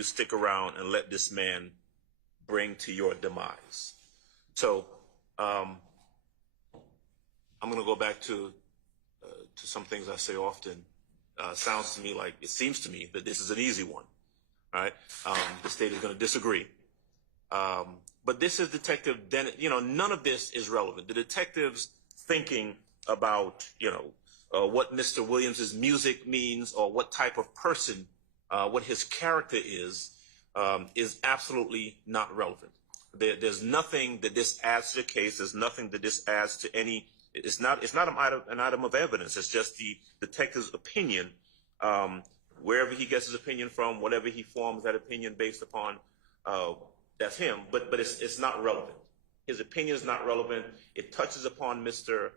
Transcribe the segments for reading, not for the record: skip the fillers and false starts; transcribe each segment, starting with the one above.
you stick around and let this man bring to your demise? So I'm going to go back to some things I say often. Sounds to me like, it seems to me that this is an easy one, right? The state is going to disagree. But this is Detective Dennis. None of this is relevant. The detective's thinking about, what Mr. Williams's music means or what type of person, what his character is absolutely not relevant. There's nothing that this adds to the case. There's nothing that this adds to any. It's not an item of evidence. It's just the detective's opinion. Wherever he gets his opinion from, whatever he forms that opinion based upon, that's him. But it's not relevant. His opinion is not relevant. It touches upon Mr.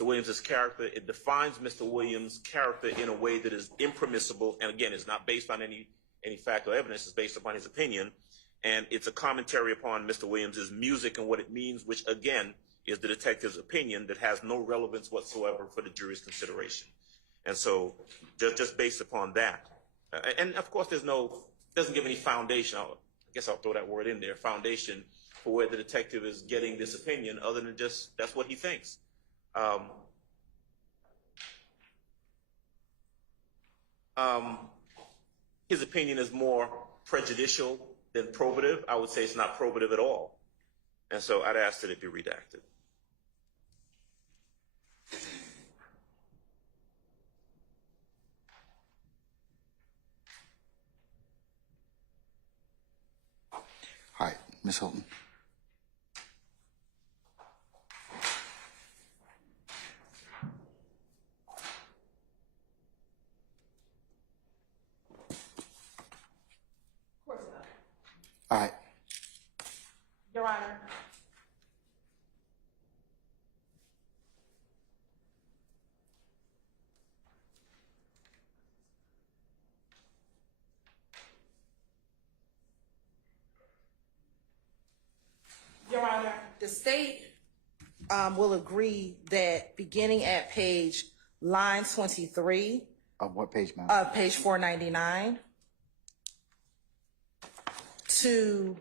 Williams's character. It defines Mr. Williams' character in a way that is impermissible. And again, it's not based on any fact or evidence. It's based upon his opinion. And it's a commentary upon Mr. Williams's music and what it means, which again is the detective's opinion that has no relevance whatsoever for the jury's consideration. And so just based upon that, and of course doesn't give any foundation. I guess I'll throw that word in there, foundation for where the detective is getting this opinion, other than just that's what he thinks. His opinion is more prejudicial than probative. I would say it's not probative at all. And so I'd ask that it be redacted. Hi, Ms. Hilton. All right. Your Honor. Your Honor, the state will agree that beginning at line 23. Of what page, ma'am? Of page 499 to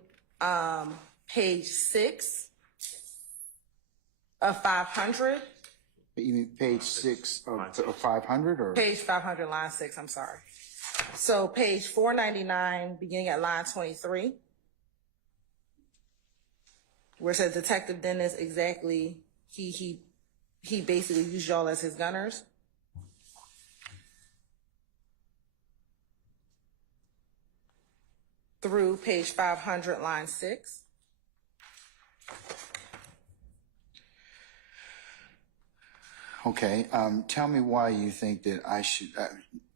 page 6 of 500. You mean page 6 of 500 or? Page 500, line 6, I'm sorry. So page 499, beginning at line 23, where it says Detective Dennis, exactly, he basically used y'all as his gunners. Through page 500, line 6. Okay, tell me why you think that I should...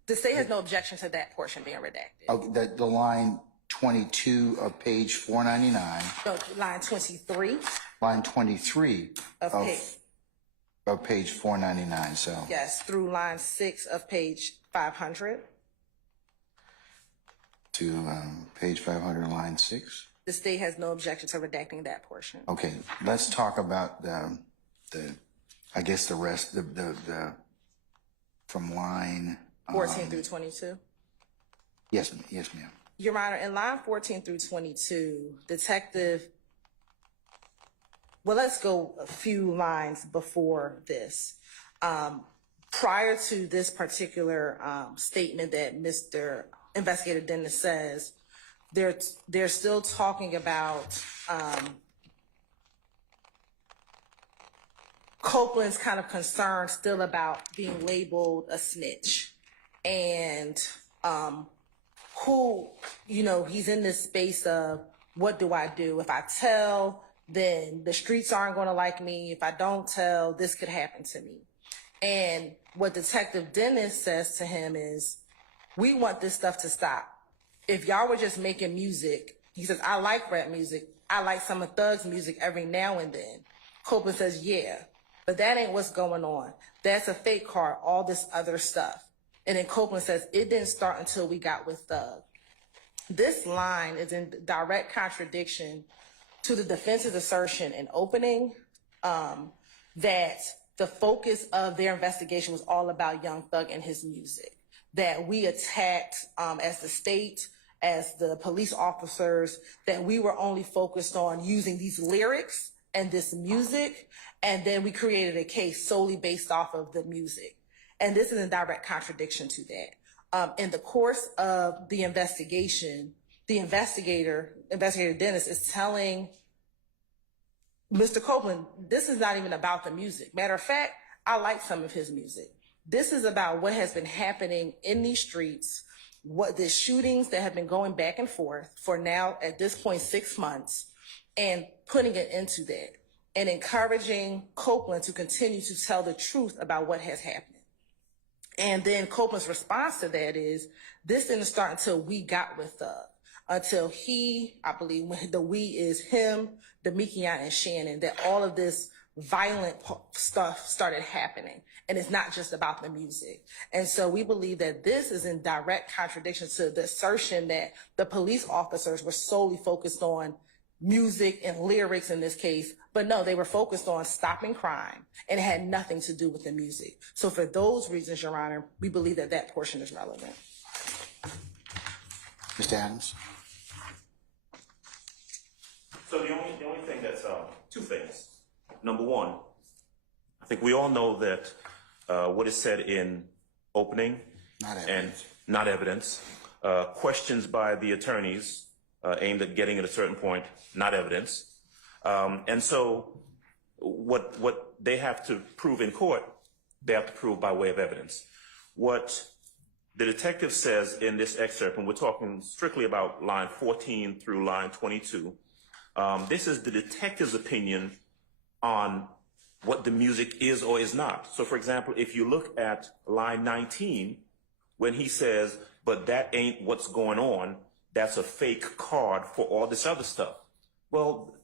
the state has no objection to that portion being redacted. Okay, the line 22 of page 499. No, line 23. Line 23 of page 499, so... Yes, through line 6 of page 500. To page 500, line 6. The state has no objection to redacting that portion. Okay, let's talk about the I guess the rest, the from line 14 through 22. Yes, ma'am. Your Honor, in line 14 through 22, detective. Well, let's go a few lines before this. Prior to this particular statement that Mr. Investigator Dennis says, they're still talking about Copeland's kind of concern still about being labeled a snitch, and who, he's in this space of, what do I do? If I tell, then the streets aren't going to like me. If I don't tell, this could happen to me. And what Detective Dennis says to him is, we want this stuff to stop. If y'all were just making music, he says, I like rap music. I like some of Thug's music every now and then. Copeland says, yeah, but that ain't what's going on. That's a fake card, all this other stuff. And then Copeland says, it didn't start until we got with Thug. This line is in direct contradiction to the defense's assertion in opening that the focus of their investigation was all about Young Thug and his music. That we attacked, as the state, as the police officers that we were only focused on using these lyrics and this music, and then we created a case solely based off of the music. And this is in direct contradiction to that. In the course of the investigation, the investigator Dennis, is telling Mr. Copeland, this is not even about the music. Matter of fact, I like some of his music. This is about what has been happening in these streets, what the shootings that have been going back and forth for now, at this point, 6 months, and putting it into that and encouraging Copeland to continue to tell the truth about what has happened. And then Copeland's response to that is, this didn't start until we got with Thug, until he, I believe when the we is him, Demikian, and Shannon, that all of this violent stuff started happening. And it's not just about the music. And so we believe that this is in direct contradiction to the assertion that the police officers were solely focused on music and lyrics in this case, but no, they were focused on stopping crime, and it had nothing to do with the music. So for those reasons, Your Honor, we believe that that portion is relevant. Mr. Adams? So the only thing that's, two things. Number one, I think we all know that what is said in opening and not evidence, questions by the attorneys aimed at getting at a certain point, not evidence. And so what they have to prove in court, they have to prove by way of evidence. What the detective says in this excerpt, and we're talking strictly about line 14 through line 22, this is the detective's opinion on what the music is or is not. So for example, if you look at line 19, when he says, but that ain't what's going on, that's a fake card for all this other stuff. Well,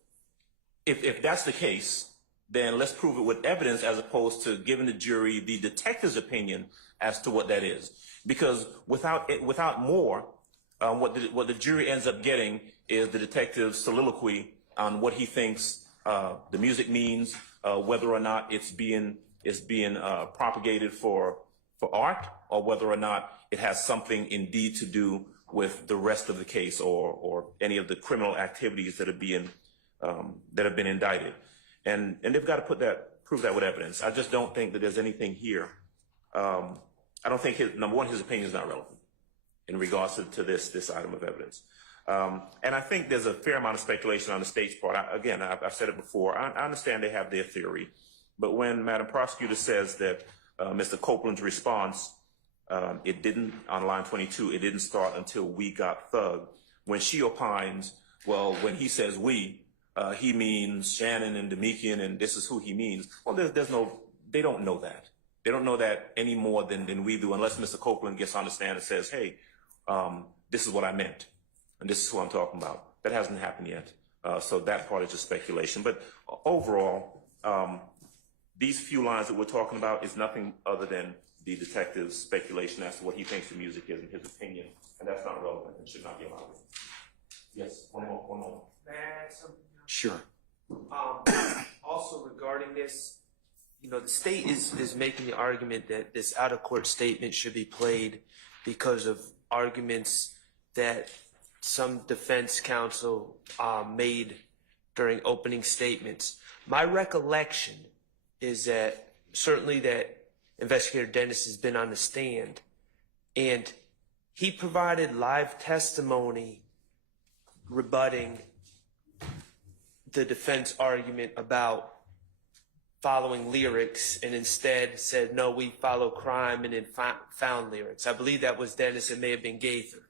if that's the case, then let's prove it with evidence as opposed to giving the jury the detective's opinion as to what that is. Because without more, what the jury ends up getting is the detective's soliloquy on what he thinks the music means, whether or not it's being propagated for art, or whether or not it has something indeed to do with the rest of the case or any of the criminal activities that have been indicted. And they've got to prove that with evidence. I just don't think that there's anything here. I don't think number one, his opinion is not relevant in regards to this item of evidence. And I think there's a fair amount of speculation on the state's part. I've said it before. I understand they have their theory, but when Madam Prosecutor says that Mr. Copeland's response, it didn't, on line 22, it didn't start until we got Thug. When she opines, well, when he says we, he means Shannon and Demikian, and this is who he means. Well, they don't know that. They don't know that any more than we do, unless Mr. Copeland gets on the stand and says, hey, this is what I meant, and this is who I'm talking about. That hasn't happened yet. So that part is just speculation. But overall, these few lines that we're talking about is nothing other than the detective's speculation as to what he thinks the music is in his opinion, and that's not relevant and should not be allowed. Yes, one more. May I add something? Sure. Also regarding this, the state is making the argument that this out-of-court statement should be played because of arguments that some defense counsel made during opening statements. My recollection is that certainly that Investigator Dennis has been on the stand, and he provided live testimony rebutting the defense argument about following lyrics, and instead said, no, we follow crime, and then found lyrics. I believe that was Dennis. It may have been Gaither.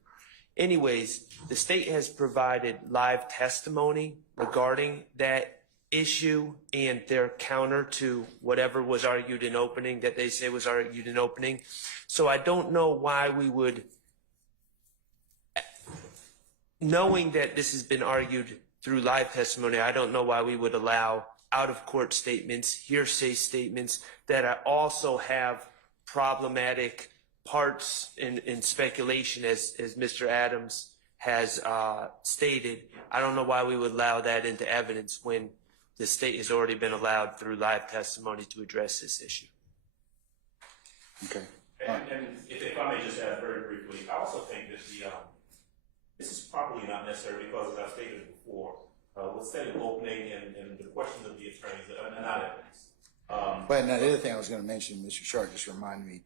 Anyways, the state has provided live testimony regarding that issue and their counter to whatever was argued in opening that they say was argued in opening. So I don't know why we would, knowing that this has been argued through live testimony, I don't know why we would allow out-of-court statements, hearsay statements that also have problematic parts in speculation, as Mr. Adams has stated. I don't know why we would allow that into evidence when the state has already been allowed through live testimony to address this issue. Okay. And if I may just add very briefly, I also think that the probably not necessary because, as I stated before, with setting opening and the questions of the attorneys are not evidence. But now the other thing I was going to mention, Mr. Sharp just reminded me,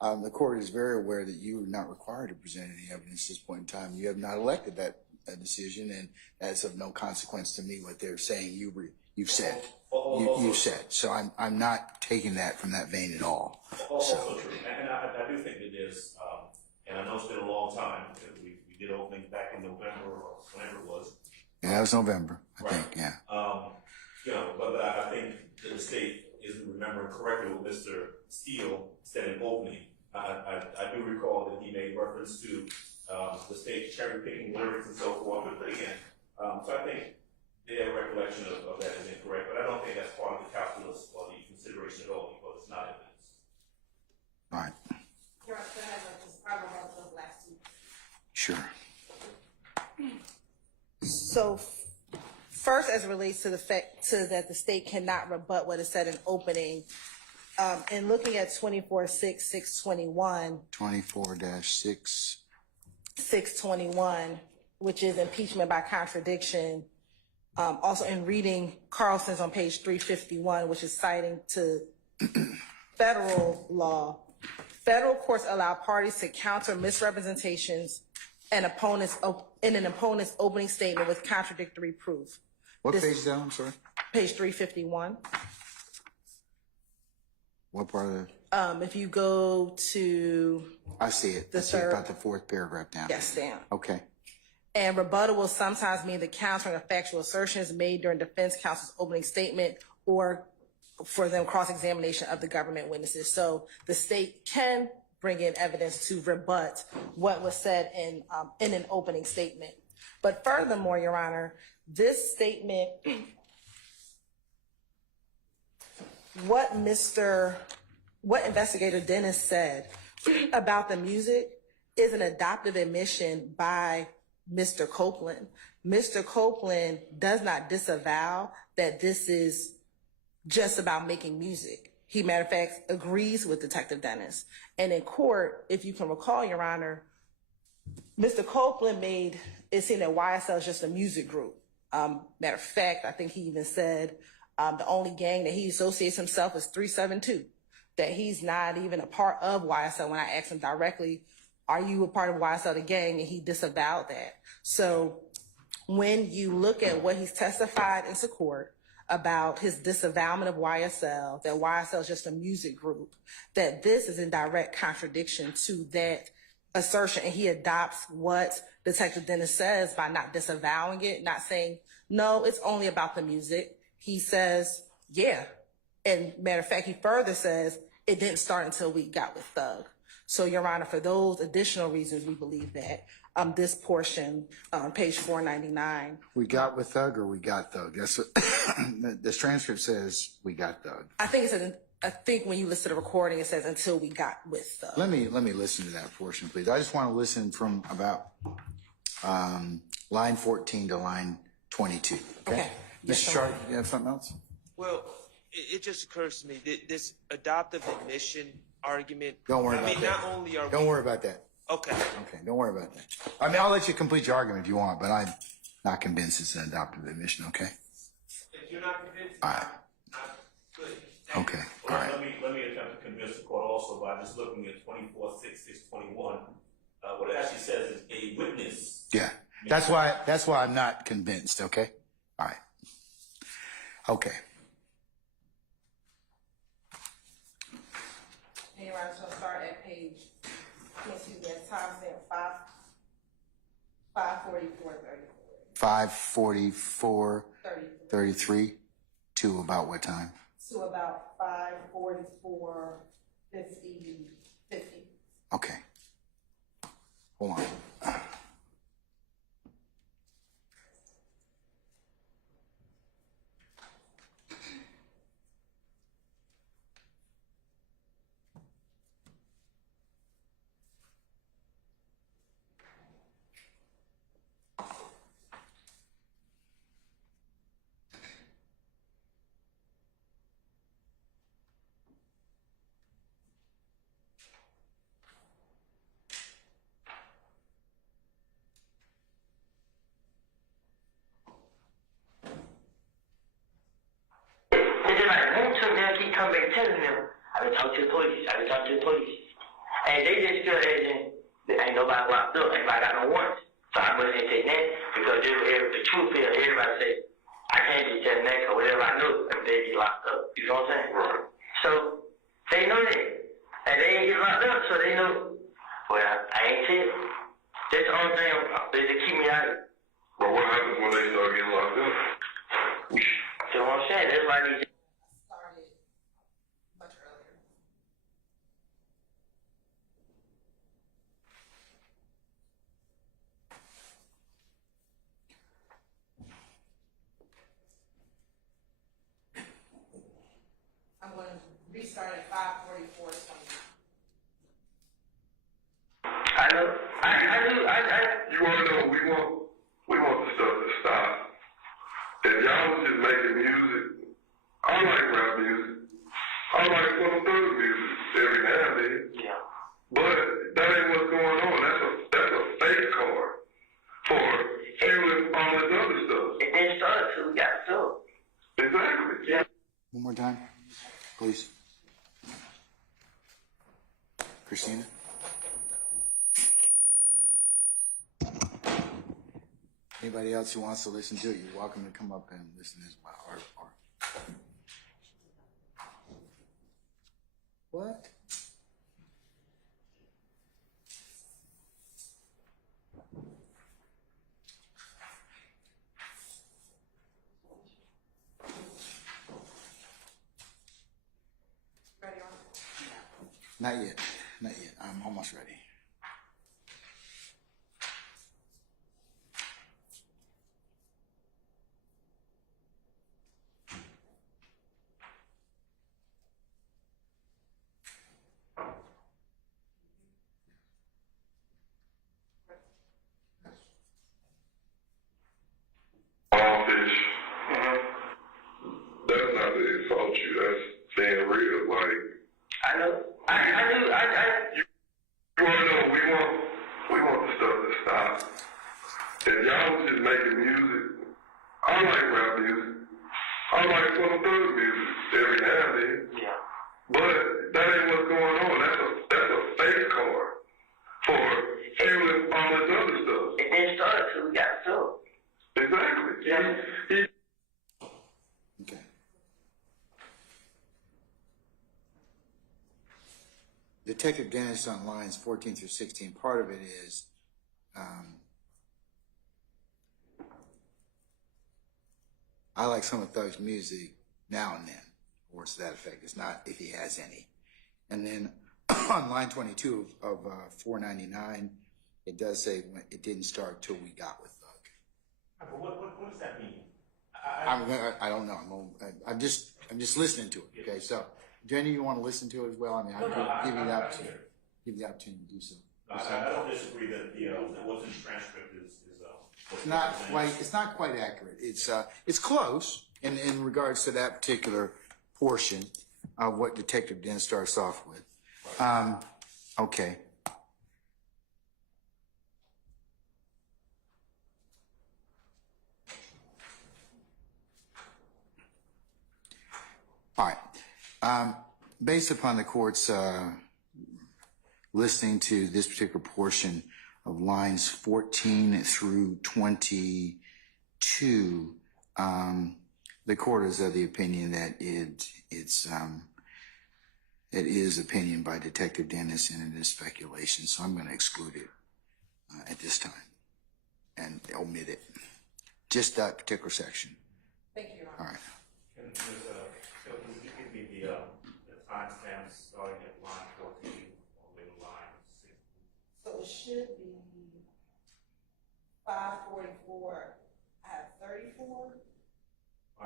the court is very aware that you are not required to present any evidence at this point in time. You have not elected that decision, and that's of no consequence to me what they're saying you've said. You've said. So I'm not taking that from that vein at all. Also true. And I do think that there's, and I know it's been a long time, because we did openings back in November or whenever it was. Yeah, that was November, I think, yeah. You know, but I think that the state isn't remembering correctly what Mr. Steele said in opening. I do recall that he made reference to the state cherry picking lyrics and so forth, but again, so I think their recollection of that is incorrect, but I don't think that's part of the calculus or the consideration at all, because it's not evidence. All right. You're right, so I have this problem about those last two. Sure. So first, as it relates to the fact that the state cannot rebut what is said in opening, in looking at 24-6-621, 24-6. 621, which is impeachment by contradiction. Also in reading Carlson's on page 351, which is citing to federal law, federal courts allow parties to counter misrepresentations and in an opponent's opening statement with contradictory proof. What page down, I'm sorry? Page 351. What part of it? If you go to, I see it. I see it about the fourth paragraph down. yes, Sam. Okay. And rebuttal will sometimes mean the countering of factual assertions made during defense counsel's opening statement or for them cross-examination of the government witnesses. So the state can bring in evidence to rebut what was said in an opening statement. But furthermore, Your Honor, this statement, what Investigator Dennis said about the music is an adoptive admission by Mr. Copeland. Mr. Copeland does not disavow that this is just about making music. He, matter of fact, agrees with Detective Dennis. And in court, if you can recall, Your Honor, Mr. Copeland made it seem that YSL is just a music group. Matter of fact, I think he even said the only gang that he associates himself is 372, that he's not even a part of YSL. When I asked him directly, are you a part of YSL, the gang? And he disavowed that. So when you look at what he's testified into court about his disavowment of YSL, that YSL is just a music group, that this is in direct contradiction to that assertion. And he adopts what Detective Dennis says by not disavowing it, not saying, no, it's only about the music. He says, yeah. And matter of fact, he further says it didn't start until we got with Thug. So, Your Honor, for those additional reasons, we believe that this portion, page 499. We got with Thug or we got Thug? That's what this transcript says. We got Thug. I think it says. I think when you listen to the recording, it says until we got with Thug. Let me listen to that portion, please. I just want to listen from about line 14 to line 22. Okay. Yes, Mr. Sharp, you have something else? Well, it just occurs to me that this adoptive admission argument. Don't worry about that. Not only are Don't worry about that. Okay. Okay, don't worry about that. I mean, I'll let you complete your argument if you want, but I'm not convinced it's an adoptive admission, okay? If you're not convinced, All right. good. Okay, all Well, right. let me attempt to convince the court also by just looking at 24-6-621. What it actually says is a witness. Yeah, that's why I'm not convinced, okay? All right. Okay. And Your Honor, so I'll start at page, excuse me, at timestamp 5:44:34. 5:44:33 to about what time? To about 5:44:50. Okay. Hold on. they'll keep coming back telling them, I've been talking to the police, And they just feel as in, ain't nobody locked up, ain't nobody got no warrants. So I went and take that because the truth is, everybody say, I can't just tell that because whatever I know, they get locked up. You know what I'm saying? Right. So they know that. And they ain't get locked up, so they know, well, I ain't tell. That's the only thing they keep me out of it. But what happens when they start getting locked up? So what I'm saying, that's why these Started much earlier. I'm going to restart at 5:44. I know. You want to know, we want the stuff to stop. If y'all was just making music, I like rap music. I like some thug music every now and then. Yeah. But that ain't what's going on. That's a fake card for fueling all this other stuff. It didn't start, so we got to do it. Exactly. Yeah. One more time, please. Christina? Anybody else who wants to listen to it, you're welcome to come up and listen as well. What? Ready on? Not yet. Not yet. I'm almost ready. All fish. That's not to insult you. That's being real. Like, I know. you want to know, we want the stuff to stop. If y'all was just making music, I like rap music. I like some thug music every now and then. Yeah. But that ain't what's going on. That's a fake card for fueling all this other stuff. It didn't start, so we got to do it. Exactly. Yeah. Okay. Detective Dennis on lines 14 through 16, part of it is I like some of Thug's music now and then, or to that effect. It's not if he has any. And then on line 22 of 499, it does say it didn't start till we got with Thug. But what does that mean? I don't know. I'm just listening to it. Okay, so Jenny, you want to listen to it as well? I mean, I'll give you the opportunity. Give the opportunity to do so. I don't disagree that what's in the transcript is It's not quite accurate. It's close in regards to that particular portion of what Detective Den starts off with. Okay. All right. Based upon the court's listening to this particular portion of lines 14 through 22, the court is of the opinion that it is opinion by Detective Dennis and it is speculation. So I'm going to exclude it at this time and omit it. Just that particular section. Thank you, Your Honor. All right. Can you give me the timestamps starting at line 14 all the way to line 16? So it should be 5:44. I have 34.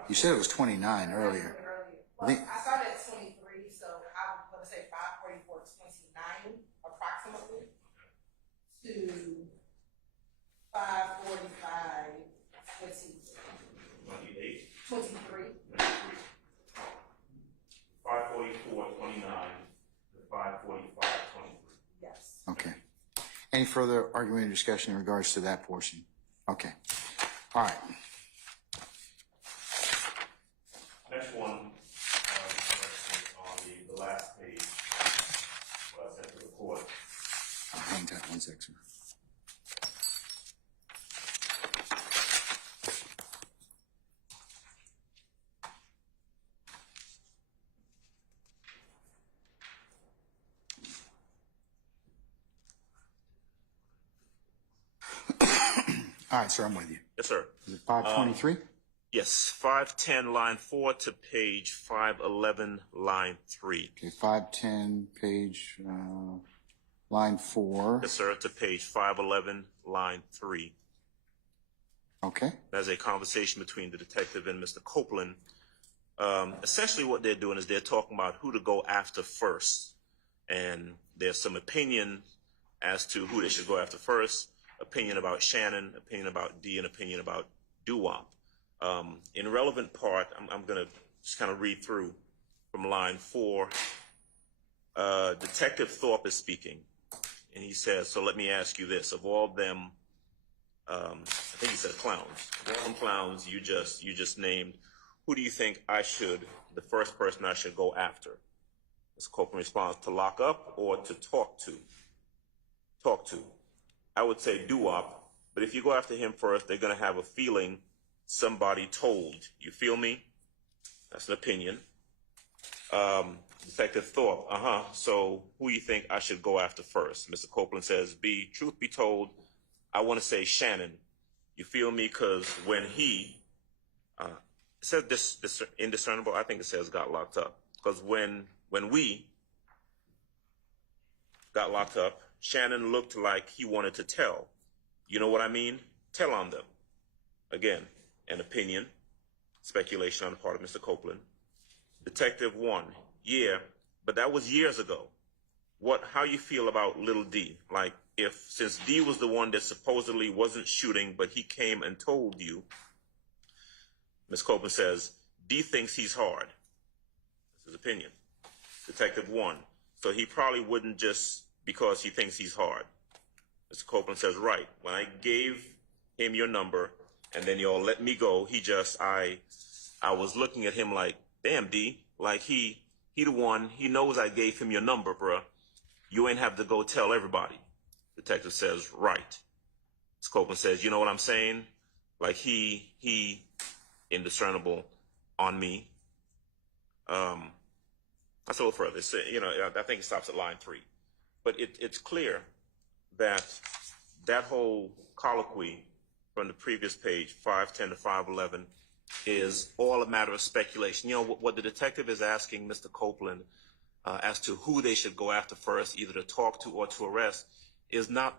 You said it was 29 earlier. Well, I started at 23, so I'm going to say 5:44, 29 approximately to 5:45, 28? 23. 5:44, 29 to 5:45, 23. Yes. Okay. Any further argument or discussion in regards to that portion? Okay. All right. Next one, last page, what I sent to the court. Hang tight one sec, sir. All right, sir, I'm with you. Yes, sir. Is it 523? Yes, 510, line 4 to page 511, line 3. Okay, 510, page, line 4. Yes, sir, to page 511, line 3. Okay. There's a conversation between the detective and Mr. Copeland. Essentially what they're doing is they're talking about who to go after first. And there's some opinion as to who they should go after first. Opinion about Shannon, opinion about D, and opinion about Doo-Wop. In relevant part, I'm going to just kind of read through from line 4. Detective Thorpe is speaking, and he says, so let me ask you this. Of all them, I think he said clowns. Of all them clowns you just named, who do you think the first person I should go after? Mr. Copeland responds, to lock up or to talk to? Talk to. I would say Doo-Wop, but if you go after him first, they're going to have a feeling somebody told. You feel me? That's an opinion. Detective Thorpe, so who do you think I should go after first? Mr. Copeland says, B, truth be told, I want to say Shannon. You feel me? Because when he said this indiscernible, I think it says got locked up. Because when we got locked up, Shannon looked like he wanted to tell. You know what I mean? Tell on them. Again, an opinion, speculation on the part of Mr. Copeland. Detective 1, yeah, but that was years ago. How you feel about little D? Like, since D was the one that supposedly wasn't shooting, but he came and told you, Ms. Copeland says, D thinks he's hard. That's his opinion. Detective 1, so he probably wouldn't just because he thinks he's hard. Mr. Copeland says, right. When I gave him your number and then y'all let me go, I was looking at him like, damn, D, like he the one, he knows I gave him your number, bruh. You ain't have to go tell everybody. Detective says, right. Mr. Copeland says, you know what I'm saying? Like he indiscernible on me. That's a little further. It's, I think it stops at line 3. But it's clear that whole colloquy from the previous page, 510 to 511, is all a matter of speculation. You know, what the detective is asking Mr. Copeland as to who they should go after first, either to talk to or to arrest, there's no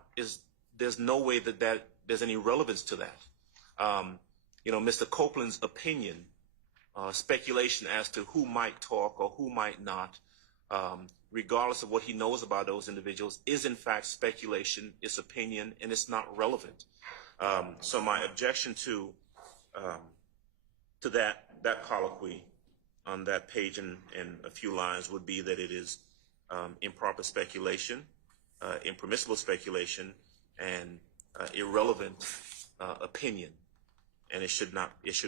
way that there's any relevance to that. Mr. Copeland's opinion, speculation as to who might talk or who might not, regardless of what he knows about those individuals, is in fact speculation, it's opinion, and it's not relevant. So my objection to that colloquy on that page and a few lines would be that it is improper speculation, impermissible speculation, and irrelevant opinion, and it should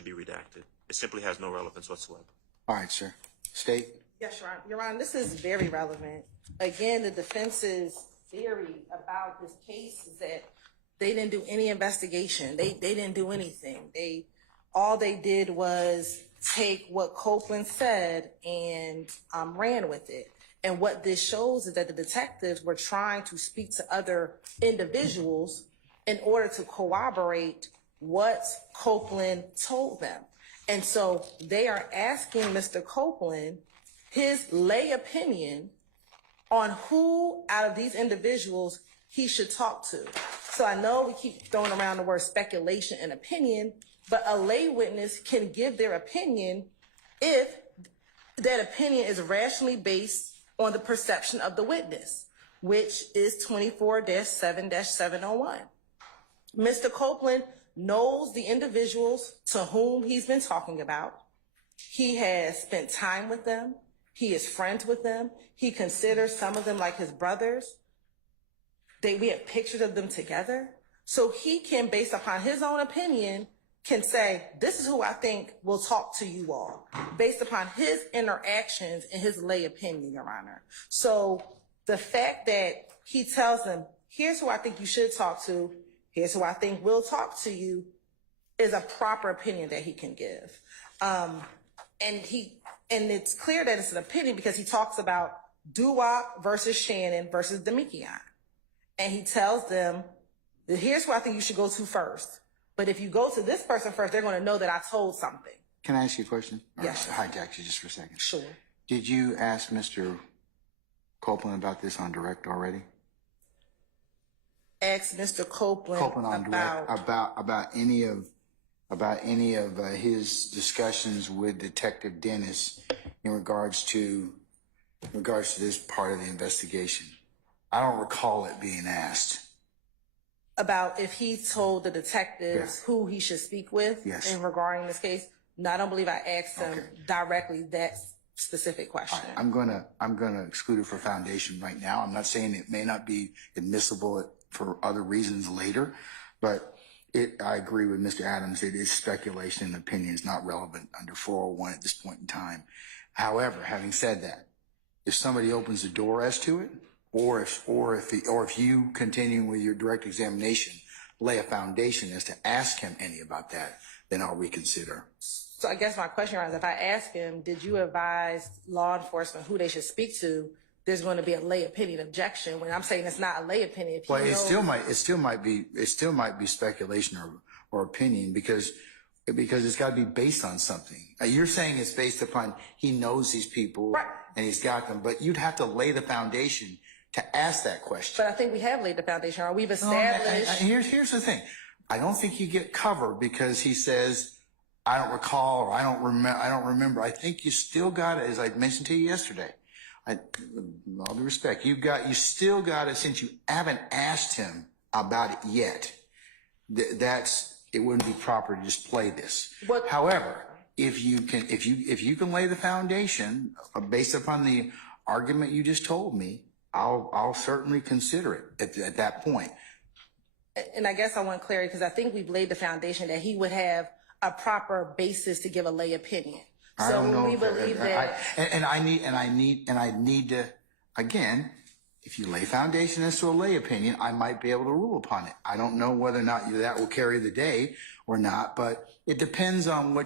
be redacted. It simply has no relevance whatsoever. All right, sir. State. Yes, Your Honor, this is very relevant. Again, the defense's theory about this case is that they didn't do any investigation. They didn't do anything. All they did was take what Copeland said and ran with it. And what this shows is that the detectives were trying to speak to other individuals in order to corroborate what Copeland told them. And so they are asking Mr. Copeland his lay opinion on who out of these individuals he should talk to. So I know we keep throwing around the word speculation and opinion, but a lay witness can give their opinion if that opinion is rationally based on the perception of the witness, which is 24-7-701. Mr. Copeland knows the individuals to whom he's been talking about. He has spent time with them. He is friends with them. He considers some of them like his brothers. We have pictures of them together. So he can, based upon his own opinion, can say, this is who I think will talk to you all based upon his interactions and his lay opinion, Your Honor. So the fact that he tells them, here's who I think you should talk to, here's who I think will talk to you, is a proper opinion that he can give. And it's clear that it's an opinion because he talks about Duwop versus Shannon versus Demikian. And he tells them, here's who I think you should go to first. But if you go to this person first, they're going to know that I told something. Can I ask you a question? Yes. Or hijack you just for a second. Sure. Did you ask Mr. Copeland about this on direct already? Ask Mr. Copeland on direct about any of his discussions with Detective Dennis in regards to this part of the investigation. I don't recall it being asked. About if he told the detectives who he should speak with in regarding this case. No, I don't believe I asked him directly that specific question. Right, I'm gonna exclude it for foundation right now. I'm not saying it may not be admissible for other reasons later, but I agree with Mr. Adams. It is speculation and opinion is not relevant under 401 at this point in time. However, having said that, if somebody opens the door as to it, or if you continue with your direct examination, lay a foundation as to ask him any about that, then I'll reconsider. So I guess my question is, if I ask him, did you advise law enforcement who they should speak to? There's going to be a lay opinion objection. When I'm saying it's not a lay opinion, Well, it still might be speculation or opinion because it's got to be based on something. You're saying it's based upon he knows these people and he's got them, but you'd have to lay the foundation to ask that question. But I think we have laid the foundation, or we've established. Here's the thing. I don't think you get covered because he says, I don't recall or I don't remember. I think you still got it, as I mentioned to you yesterday. With all due respect, you still got it since you haven't asked him about it yet. It wouldn't be proper to just play this. However, if you can lay the foundation based upon the argument you just told me, I'll certainly consider it at that point. And I guess I want clarity because I think we've laid the foundation that he would have a proper basis to give a lay opinion. I don't know we believe that. I need to, again, if you lay foundation as to a lay opinion, I might be able to rule upon it. I don't know whether or not that will carry the day or not, but it depends on on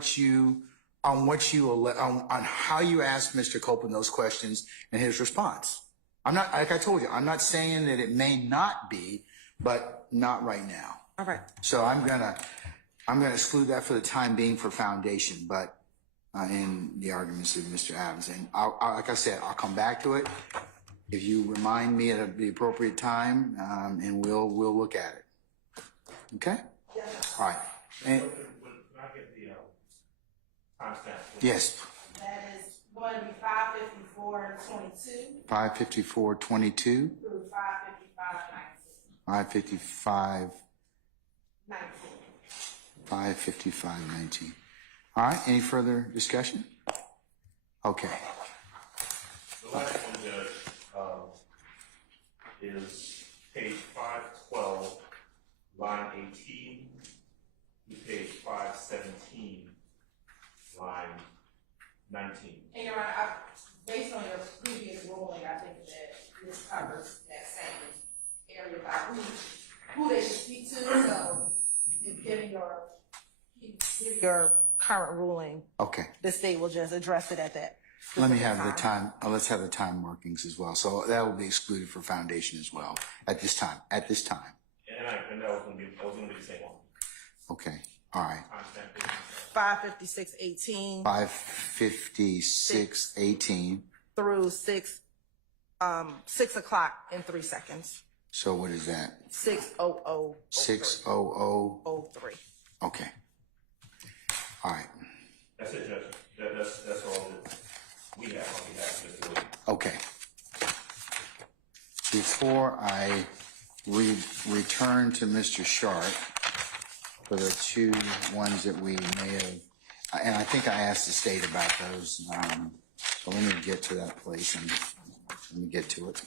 how you ask Mr. Copeland those questions and his response. Like I told you, I'm not saying that it may not be, but not right now. All right. So I'm gonna exclude that for the time being for foundation, but in the arguments of Mr. Adams. And like I said, I'll come back to it if you remind me at the appropriate time, and we'll look at it. Okay? Yes. All right. And, Can I get the timestamp? yes. That is going to be 5:54:22 5:54:22 through 5:55:19. 5:55:19. All right. Any further discussion? Okay. The last one, Judge, is page 512, line 18, to page 517, line 19. And Your Honor, based on your previous ruling, I think that this covers that same area about who they should speak to. So, given your current ruling, Okay. the state will just address it at that. Let me have the time. Let's have the time markings as well. So that will be excluded for foundation as well at this time. At this time. And that was going to be the same one. Okay. All right. Timestamp, please. 5:56:18 5:56:18 through 6 o'clock in 3 seconds. So what is that? 6:00. 6:00. Okay. All right. That's it, Judge. That's all that we have on behalf of Mr. Williams. Okay. Before I return to Mr. Sharp for the two ones that we may have, and I think I asked the state about those. So let me get to that place and let me get to it.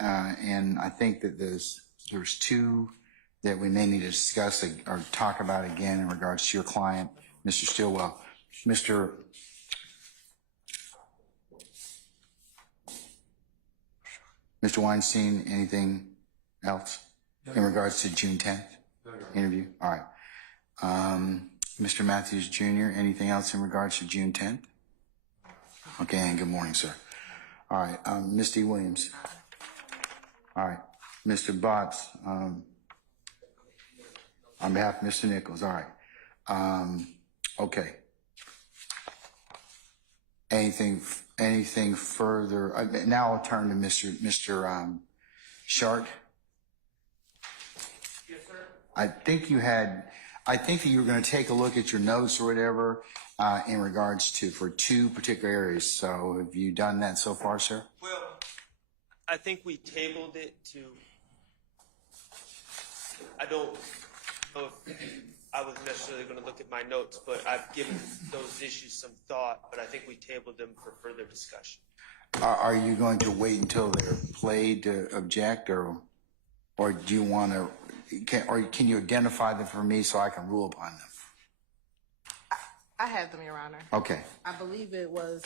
And I think that there's two that we may need to discuss or talk about again in regards to your client, Mr. Stillwell. Mr. Weinstein, anything else in regards to June 10th interview? All right. Mr. Matthews Jr., anything else in regards to June 10th? Okay, and good morning, sir. All right, Ms. D. Williams. All right, Mr. Botts, on behalf of Mr. Nichols, all right. Okay. Anything further? Now I'll turn to Mr. Shark. Yes, sir. I think that you were going to take a look at your notes or whatever in regards to for two particular areas. So have you done that so far, sir? Well, I think we tabled it to, I don't know if I was necessarily going to look at my notes, but I've given those issues some thought, but I think we tabled them for further discussion. Are you going to wait until they're played to object, or do you want to, can you identify them for me so I can rule upon them? I have them, Your Honor. Okay. I believe it was,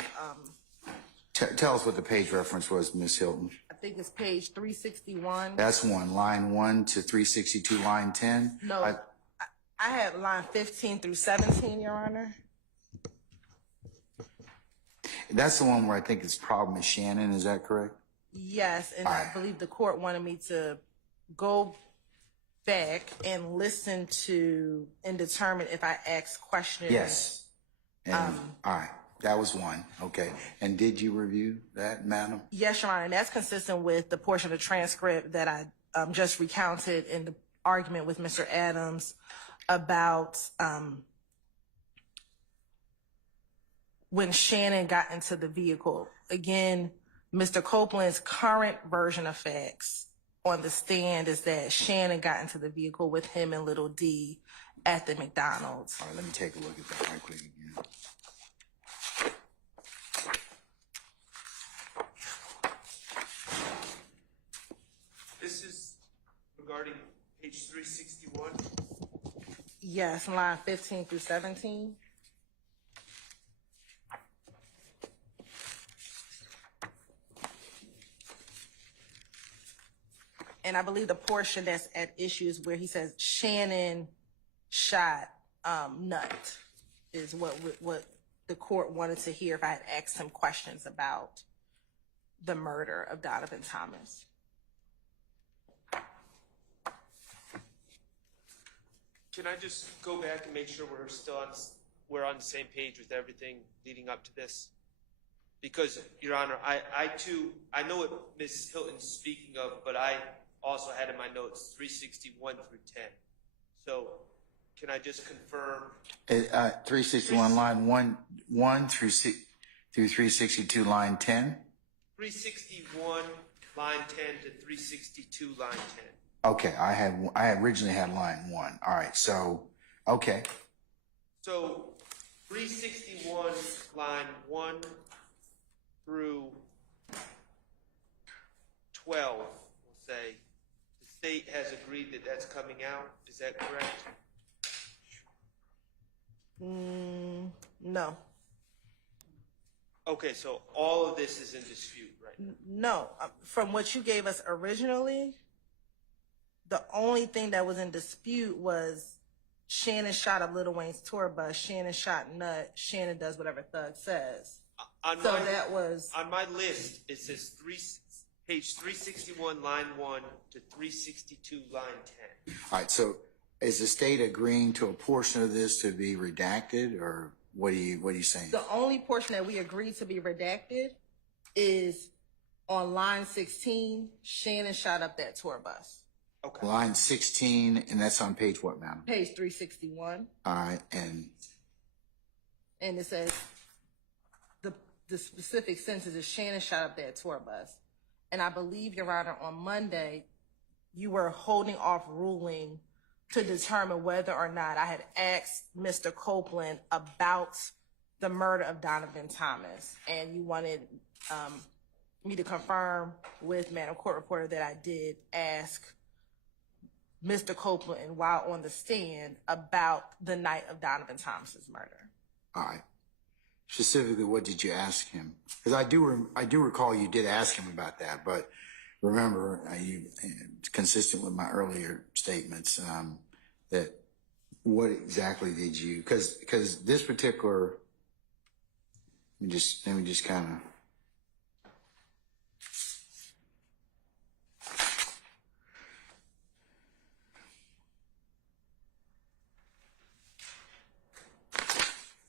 Tell us what the page reference was, Ms. Hilton. I think it's page 361. That's one, line 1 to 362, line 10. No, I have line 15 through 17, Your Honor. That's the one where I think it's problem is Shannon, is that correct? Yes, and I believe the court wanted me to go back and listen to and determine if I asked questions. Yes. And, all right, that was one, okay. And did you review that, madam? Yes, Your Honor, and that's consistent with the portion of the transcript that I just recounted in the argument with Mr. Adams about when Shannon got into the vehicle. Again, Mr. Copeland's current version of facts on the stand is that Shannon got into the vehicle with him and little D at the McDonald's. All right, let me take a look at that right quick again. This is regarding page 361. Yes, line 15 through 17. And I believe the portion that's at issue is where he says Shannon shot Nut is what the court wanted to hear if I had asked him questions about the murder of Donovan Thomas. Can I just go back and make sure we're on the same page with everything leading up to this? Because, Your Honor, I know what Ms. Hilton's speaking of, but I also had in my notes 361 through 10. So can I just confirm? 361 line 1 through 362 line 10? 361 line 10 to 362 line 10. Okay, I originally had line 1. All right, so, okay. So 361 line 1 through 12, we'll say, the state has agreed that that's coming out. Is that correct? No. Okay, so all of this is in dispute, right? No. From what you gave us originally, the only thing that was in dispute was Shannon shot up Lil Wayne's tour bus, Shannon shot Nut, Shannon does whatever Thug says. On my list, it says page 361, line 1 to 362, line 10. All right, so is the state agreeing to a portion of this to be redacted, or what are you saying? The only portion that we agreed to be redacted is on line 16, Shannon shot up that tour bus. Okay. Line 16, and that's on page what, madam? Page 361. All right, and it says the specific sentence is Shannon shot up that tour bus. And I believe, Your Honor, on Monday, you were holding off ruling to determine whether or not I had asked Mr. Copeland about the murder of Donovan Thomas. And you wanted me to confirm with Madam Court Reporter that I did ask Mr. Copeland while on the stand about the night of Donovan Thomas's murder. All right. Specifically, what did you ask him? Because I do recall you did ask him about that, but remember, consistent with my earlier statements, that what exactly did you? Because this particular, let me just kind of.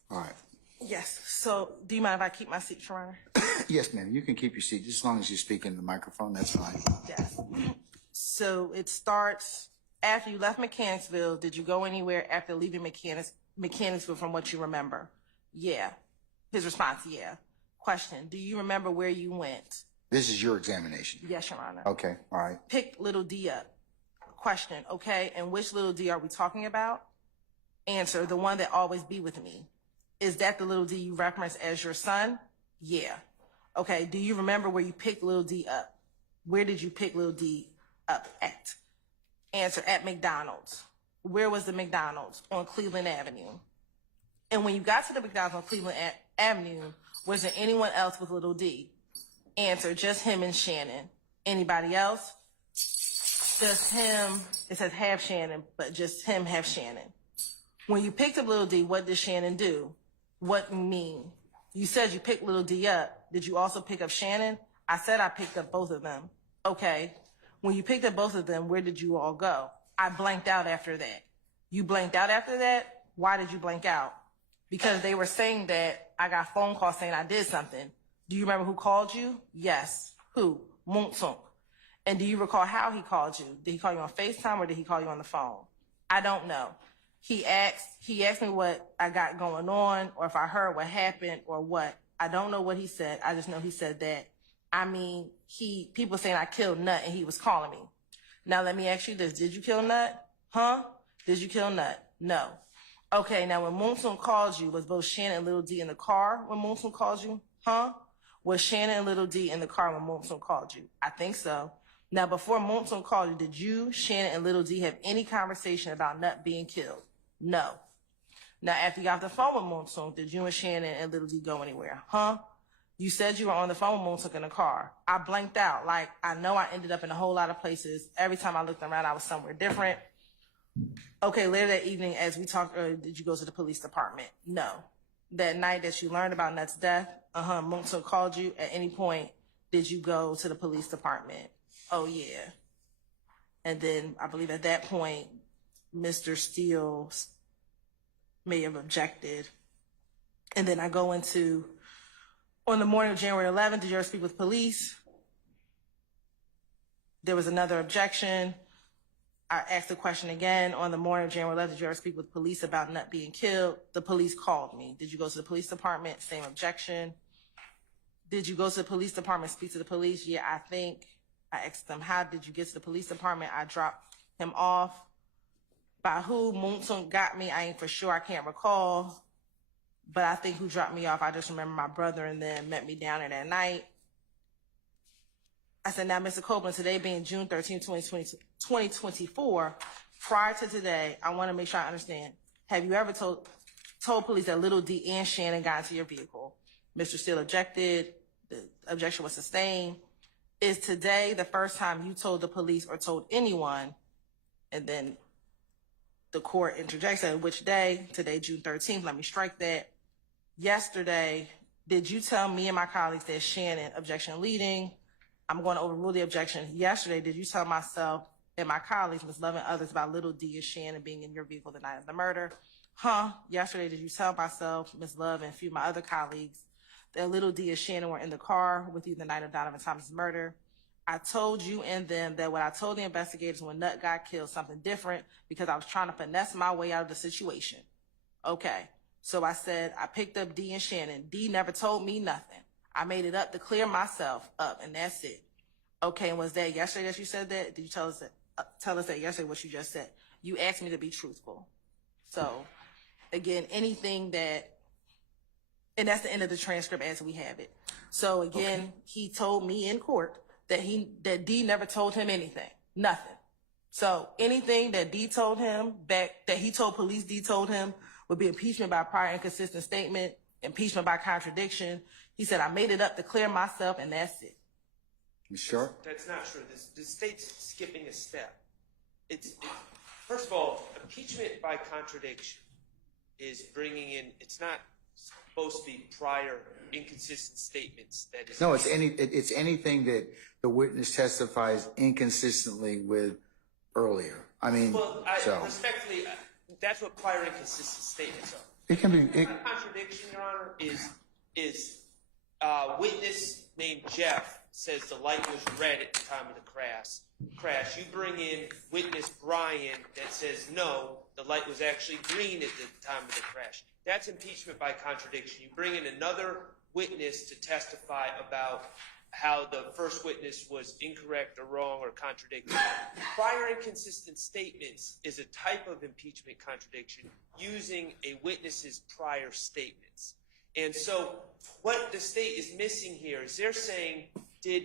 All right. Yes. So, do you mind if I keep my seat, Your Honor? Yes, ma'am. You can keep your seat just as long as you speak into the microphone. That's fine. Yes. So it starts after you left Mechanicsville. Did you go anywhere after leaving Mechanicsville from what you remember? Yeah. His response, yeah. Question, do you remember where you went? This is your examination. Yes, Your Honor. Okay. All right. Pick little D up. Question, okay, and which little D are we talking about? Answer, the one that always be with me. Is that the little D you reference as your son? Yeah. Okay, do you remember where you picked little D up? Where did you pick little D up at? Answer, at McDonald's. Where was the McDonald's? On Cleveland Avenue. And when you got to the McDonald's on Cleveland Avenue, was there anyone else with little D? Answer, just him and Shannon. Anybody else? Just him. It says have Shannon, but just him have Shannon. When you picked up little D, what did Shannon do? What you mean? You said you picked little D up. Did you also pick up Shannon? I said I picked up both of them. Okay. When you picked up both of them, where did you all go? I blanked out after that. You blanked out after that? Why did you blank out? Because they were saying that I got a phone call saying I did something. Do you remember who called you? Yes. Who? Muntsunk. And do you recall how he called you? Did he call you on FaceTime or did he call you on the phone? I don't know. He asked me what I got going on or if I heard what happened or what. I don't know what he said. I just know he said that. I mean, people saying I killed Nut and he was calling me. Now let me ask you this. Did you kill Nut? Huh? Did you kill Nut? No. Okay, now when Moonsoon called you, was both Shannon and Little D in the car when Moonsoon called you? Huh? Was Shannon and Little D in the car when Moonsoon called you? I think so. Now before Moonsoon called you, did you, Shannon, and Little D have any conversation about Nut being killed? No. Now, after you got off the phone with Moonsoon, did you and Shannon and Little D go anywhere? Huh? You said you were on the phone with Moonsoon in the car. I blanked out. Like, I know I ended up in a whole lot of places. Every time I looked around, I was somewhere different. Okay, later that evening, as we talked earlier, did you go to the police department? No. That night that you learned about Nut's death, Moonsoon called you. At any point, did you go to the police department? Oh, yeah. And then I believe at that point, Mr. Steele may have objected. And then I go into, on the morning of January 11th, did you ever speak with police? There was another objection. I asked the question again on the morning of January 11th, did you ever speak with police about Nut being killed? The police called me. Did you go to the police department? Same objection. Did you go to the police department, speak to the police? Yeah, I think. I asked them, how did you get to the police department? I dropped him off. By who Moonsoon got me, I ain't for sure. I can't recall. But I think who dropped me off, I just remember my brother and then met me down there that night. I said, now, Mr. Copeland, today being June 13, 2024, prior to today, I want to make sure I understand. Have you ever told police that Little D and Shannon got into your vehicle? Mr. Steele objected. The objection was sustained. Is today the first time you told the police or told anyone? And then the court interjects, said, which day? Today, June 13th. Let me strike that. Yesterday, did you tell me and my colleagues that Shannon, objection leading? I'm going to overrule the objection. Yesterday, did you tell myself and my colleagues, Ms. Love and others, about Little D and Shannon being in your vehicle the night of the murder? Huh? Yesterday, did you tell myself, Ms. Love, and a few of my other colleagues that Little D and Shannon were in the car with you the night of Donovan Thomas' murder? I told you and them that what I told the investigators when Nut got killed, something different, because I was trying to finesse my way out of the situation. Okay. So I said, I picked up D and Shannon. D never told me nothing. I made it up to clear myself up, and that's it. Okay, and was that yesterday that you said that? Did you tell us that yesterday what you just said? You asked me to be truthful. So, again, anything that And that's the end of the transcript as we have it. So again, he told me in court that D never told him anything, nothing. So anything that D told him that he told police D told him would be impeachment by prior inconsistent statement, impeachment by contradiction. He said, I made it up to clear myself, and that's it. You sure? That's not true. The state's skipping a step. First of all, impeachment by contradiction is bringing in, it's not supposed to be prior inconsistent statements. That is No, it's anything that the witness testifies inconsistently with earlier. I mean, respectfully, that's what prior inconsistent statements are. It can be. Contradiction, Your Honor, is witness named Jeff says the light was red at the time of the crash. You bring in witness Brian that says no, the light was actually green at the time of the crash. That's impeachment by contradiction. You bring in another witness to testify about how the first witness was incorrect or wrong or contradicting. Prior inconsistent statements is a type of impeachment contradiction using a witness's prior statements. And so what the state is missing here is they're saying, did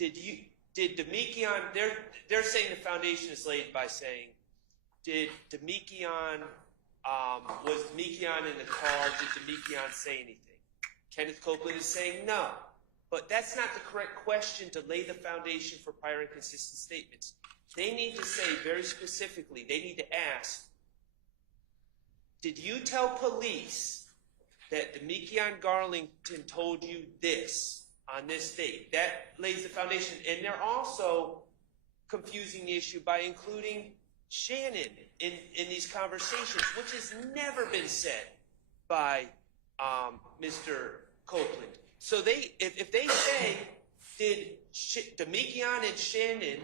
Demekion, they're saying the foundation is laid by saying, did Demekion, was Demekion in the car? Did Demekion say anything? Kenneth Copeland is saying no. But that's not the correct question to lay the foundation for prior inconsistent statements. They need to say very specifically, they need to ask, did you tell police that Demekion Garlington told you this on this date? That lays the foundation. And they're also confusing the issue by including Shannon in these conversations, which has never been said by Mr. Copeland. So if they say, did Demekion and Shannon,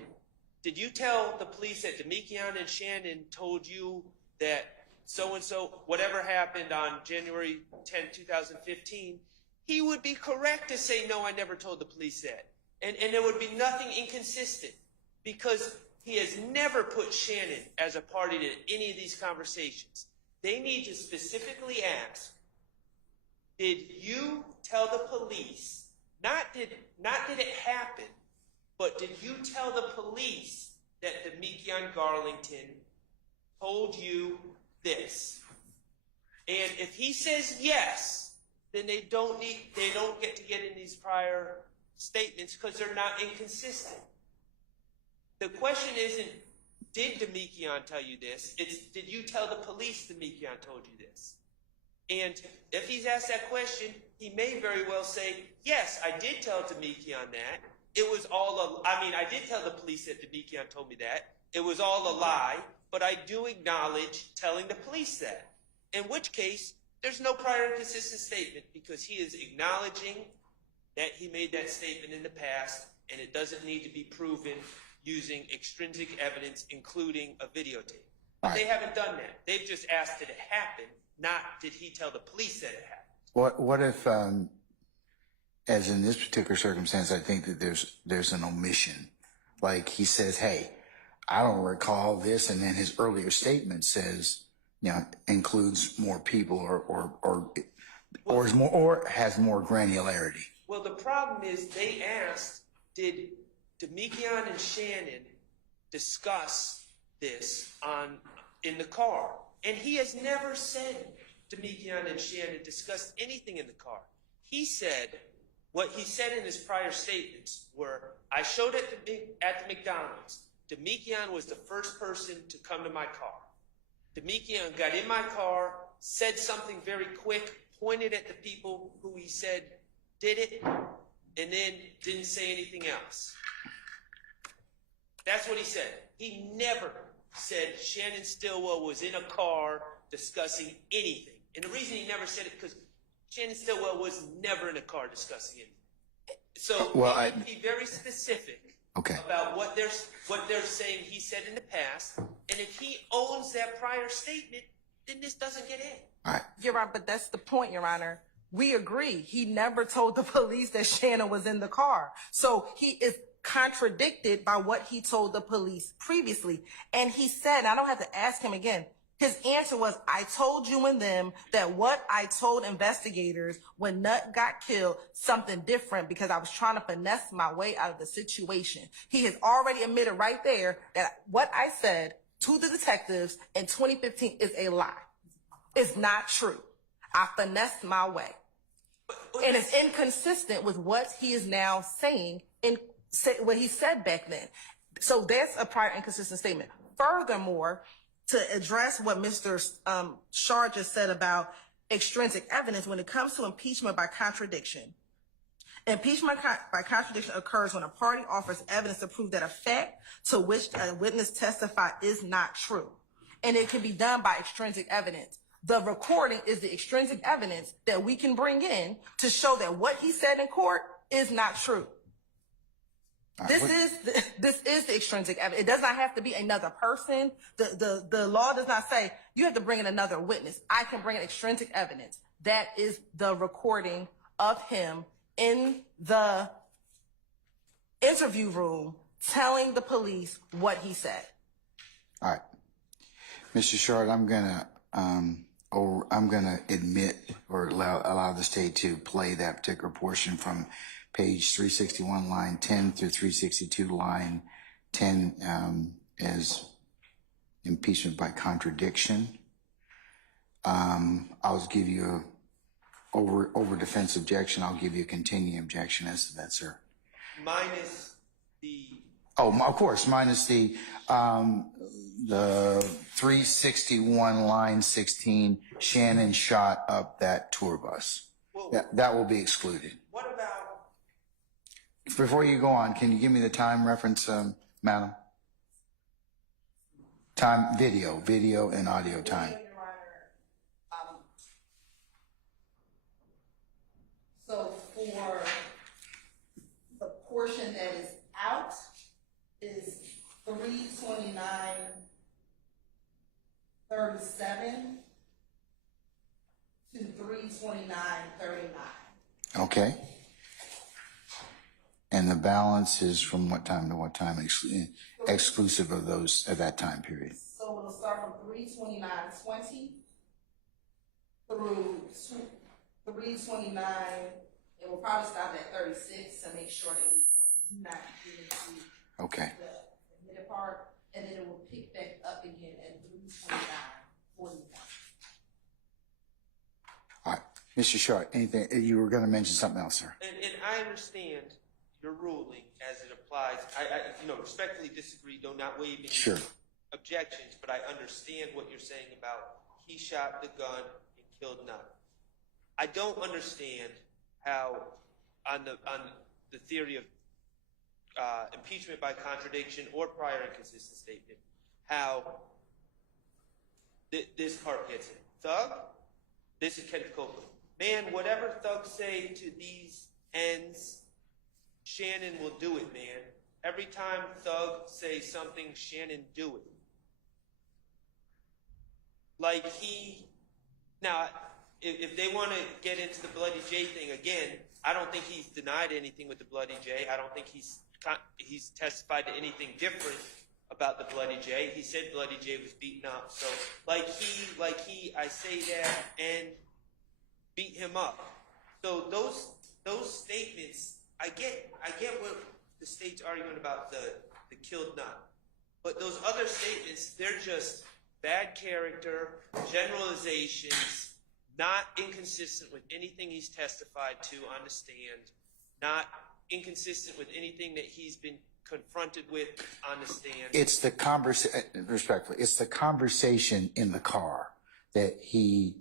did you tell the police that Demekion and Shannon told you that so-and-so, whatever happened on January 10, 2015, he would be correct to say, no, I never told the police that. And there would be nothing inconsistent because he has never put Shannon as a party to any of these conversations. They need to specifically ask, did you tell the police, not did it happen, but did you tell the police that Demekion Garlington told you this? And if he says yes, then they don't get to get in these prior statements because they're not inconsistent. The question isn't, did Demekion tell you this? It's, did you tell the police Demekion told you this? And if he's asked that question, he may very well say, yes, I did tell Demekion that. It was all I did tell the police that Demekion told me that. It was all a lie, but I do acknowledge telling the police that. In which case, there's no prior inconsistent statement because he is acknowledging that he made that statement in the past, and it doesn't need to be proven using extrinsic evidence, including a videotape. But they haven't done that. They've just asked did it happen, not did he tell the police that it happened. What if, as in this particular circumstance, I think that there's an omission. Like he says, hey, I don't recall this, and then his earlier statement says, includes more people or has more granularity. Well, the problem is they asked, did Demekion and Shannon discuss this in the car? And he has never said Demekion and Shannon discussed anything in the car. He said, what he said in his prior statements were, I showed it at the McDonald's. Demekion was the first person to come to my car. Demekion got in my car, said something very quick, pointed at the people who he said did it, and then didn't say anything else. That's what he said. He never said Shannon Stillwell was in a car discussing anything. And the reason he never said it because Shannon Stillwell was never in a car discussing anything. So he need to be very specific about what they're saying he said in the past. And if he owns that prior statement, then this doesn't get in. All right. You're right, but that's the point, Your Honor. We agree. He never told the police that Shannon was in the car. So he is contradicted by what he told the police previously. And he said, and I don't have to ask him again, His answer was, I told you and them that what I told investigators when Nut got killed, something different because I was trying to finesse my way out of the situation. He has already admitted right there that what I said to the detectives in 2015 is a lie. It's not true. I finessed my way. And it's inconsistent with what he is now saying in what he said back then. So that's a prior inconsistent statement. Furthermore, to address what Mr. Shar just said about extrinsic evidence, when it comes to impeachment by contradiction, impeachment by contradiction occurs when a party offers evidence to prove that a fact to which a witness testified is not true. And it can be done by extrinsic evidence. The recording is the extrinsic evidence that we can bring in to show that what he said in court is not true. This is the extrinsic evidence. It does not have to be another person. The law does not say you have to bring in another witness. I can bring in extrinsic evidence. That is the recording of him in the interview room telling the police what he said. All right. Mr. Shard, I'm gonna admit or allow the state to play that particular portion from page 361, line 10 through 362, line 10, as impeachment by contradiction. I'll give you a over defense objection. I'll give you a continuing objection as to that, sir. Minus the... Oh, of course, minus the 361, line 16, Shannon shot up that tour bus. Well, That will be excluded. what about... Before you go on, can you give me the time reference, madam? Time, video and audio time. So for the portion that is out is 3:29:37 to 3:29:39. Okay. And the balance is from what time to what time, exclusive of those, at that time period? So it'll start from 3:29:20 through 3:29. It will probably stop at 36 to make sure that we do not get into Okay. the middle part, and then it will pick back up again at 3:29:49. All right. Mr. Short, anything, you were going to mention something else, sir? And I understand your ruling as it applies. I respectfully disagree, do not waive any Sure. objections, but I understand what you're saying about he shot the gun and killed Nut. I don't understand how, on the theory of impeachment by contradiction or prior inconsistent statement, how this part gets it. Thug, this is Kenneth Copeland. Man, whatever thugs say to these ends, Shannon will do it, man. Every time Thug say something, Shannon do it. Like now, if they want to get into the Bloody J thing again, I don't think he's denied anything with the Bloody J. I don't think he's testified to anything different about the Bloody J. He said Bloody J was beaten up. So I say that and beat him up. So those statements, I get what the state's arguing about the killed Nut. But those other statements, they're just bad character, generalizations, not inconsistent with anything he's testified to on the stand, not inconsistent with anything that he's been confronted with on the stand. It's the respectfully, it's the conversation in the car that the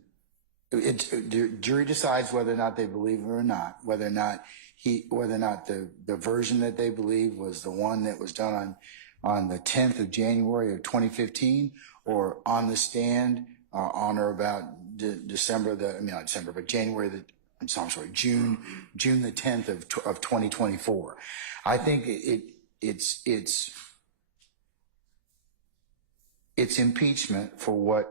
jury decides whether or not they believe it or not, whether or not the version that they believe was the one that was done on the 10th of January of 2015, or on the stand on or about June the 10th of 2024. I think it's impeachment for what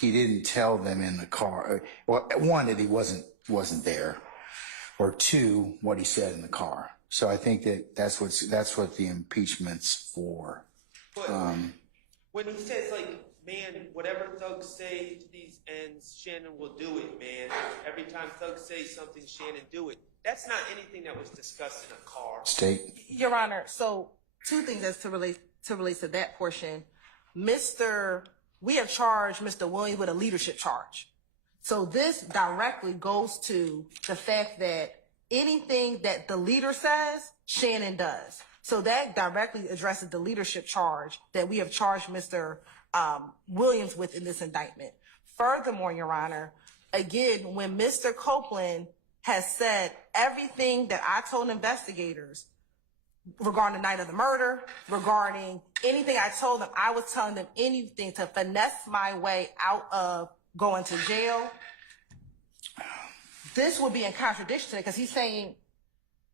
he didn't tell them in the car. Well, one, that he wasn't there, or two, what he said in the car. So I think that's what the impeachment's for. But when he says, like, man, whatever thugs say to these ends, Shannon will do it, man. Every time thugs say something, Shannon do it. That's not anything that was discussed in a car. State. Your Honor, so two things as to relate to that portion. We have charged Mr. Williams with a leadership charge. So this directly goes to the fact that anything that the leader says, Shannon does. So that directly addresses the leadership charge that we have charged Mr. Williams with in this indictment. Furthermore, Your Honor, again, when Mr. Copeland has said everything that I told investigators regarding the night of the murder, regarding anything I told them, I was telling them anything to finesse my way out of going to jail. This would be in contradiction to it because he's saying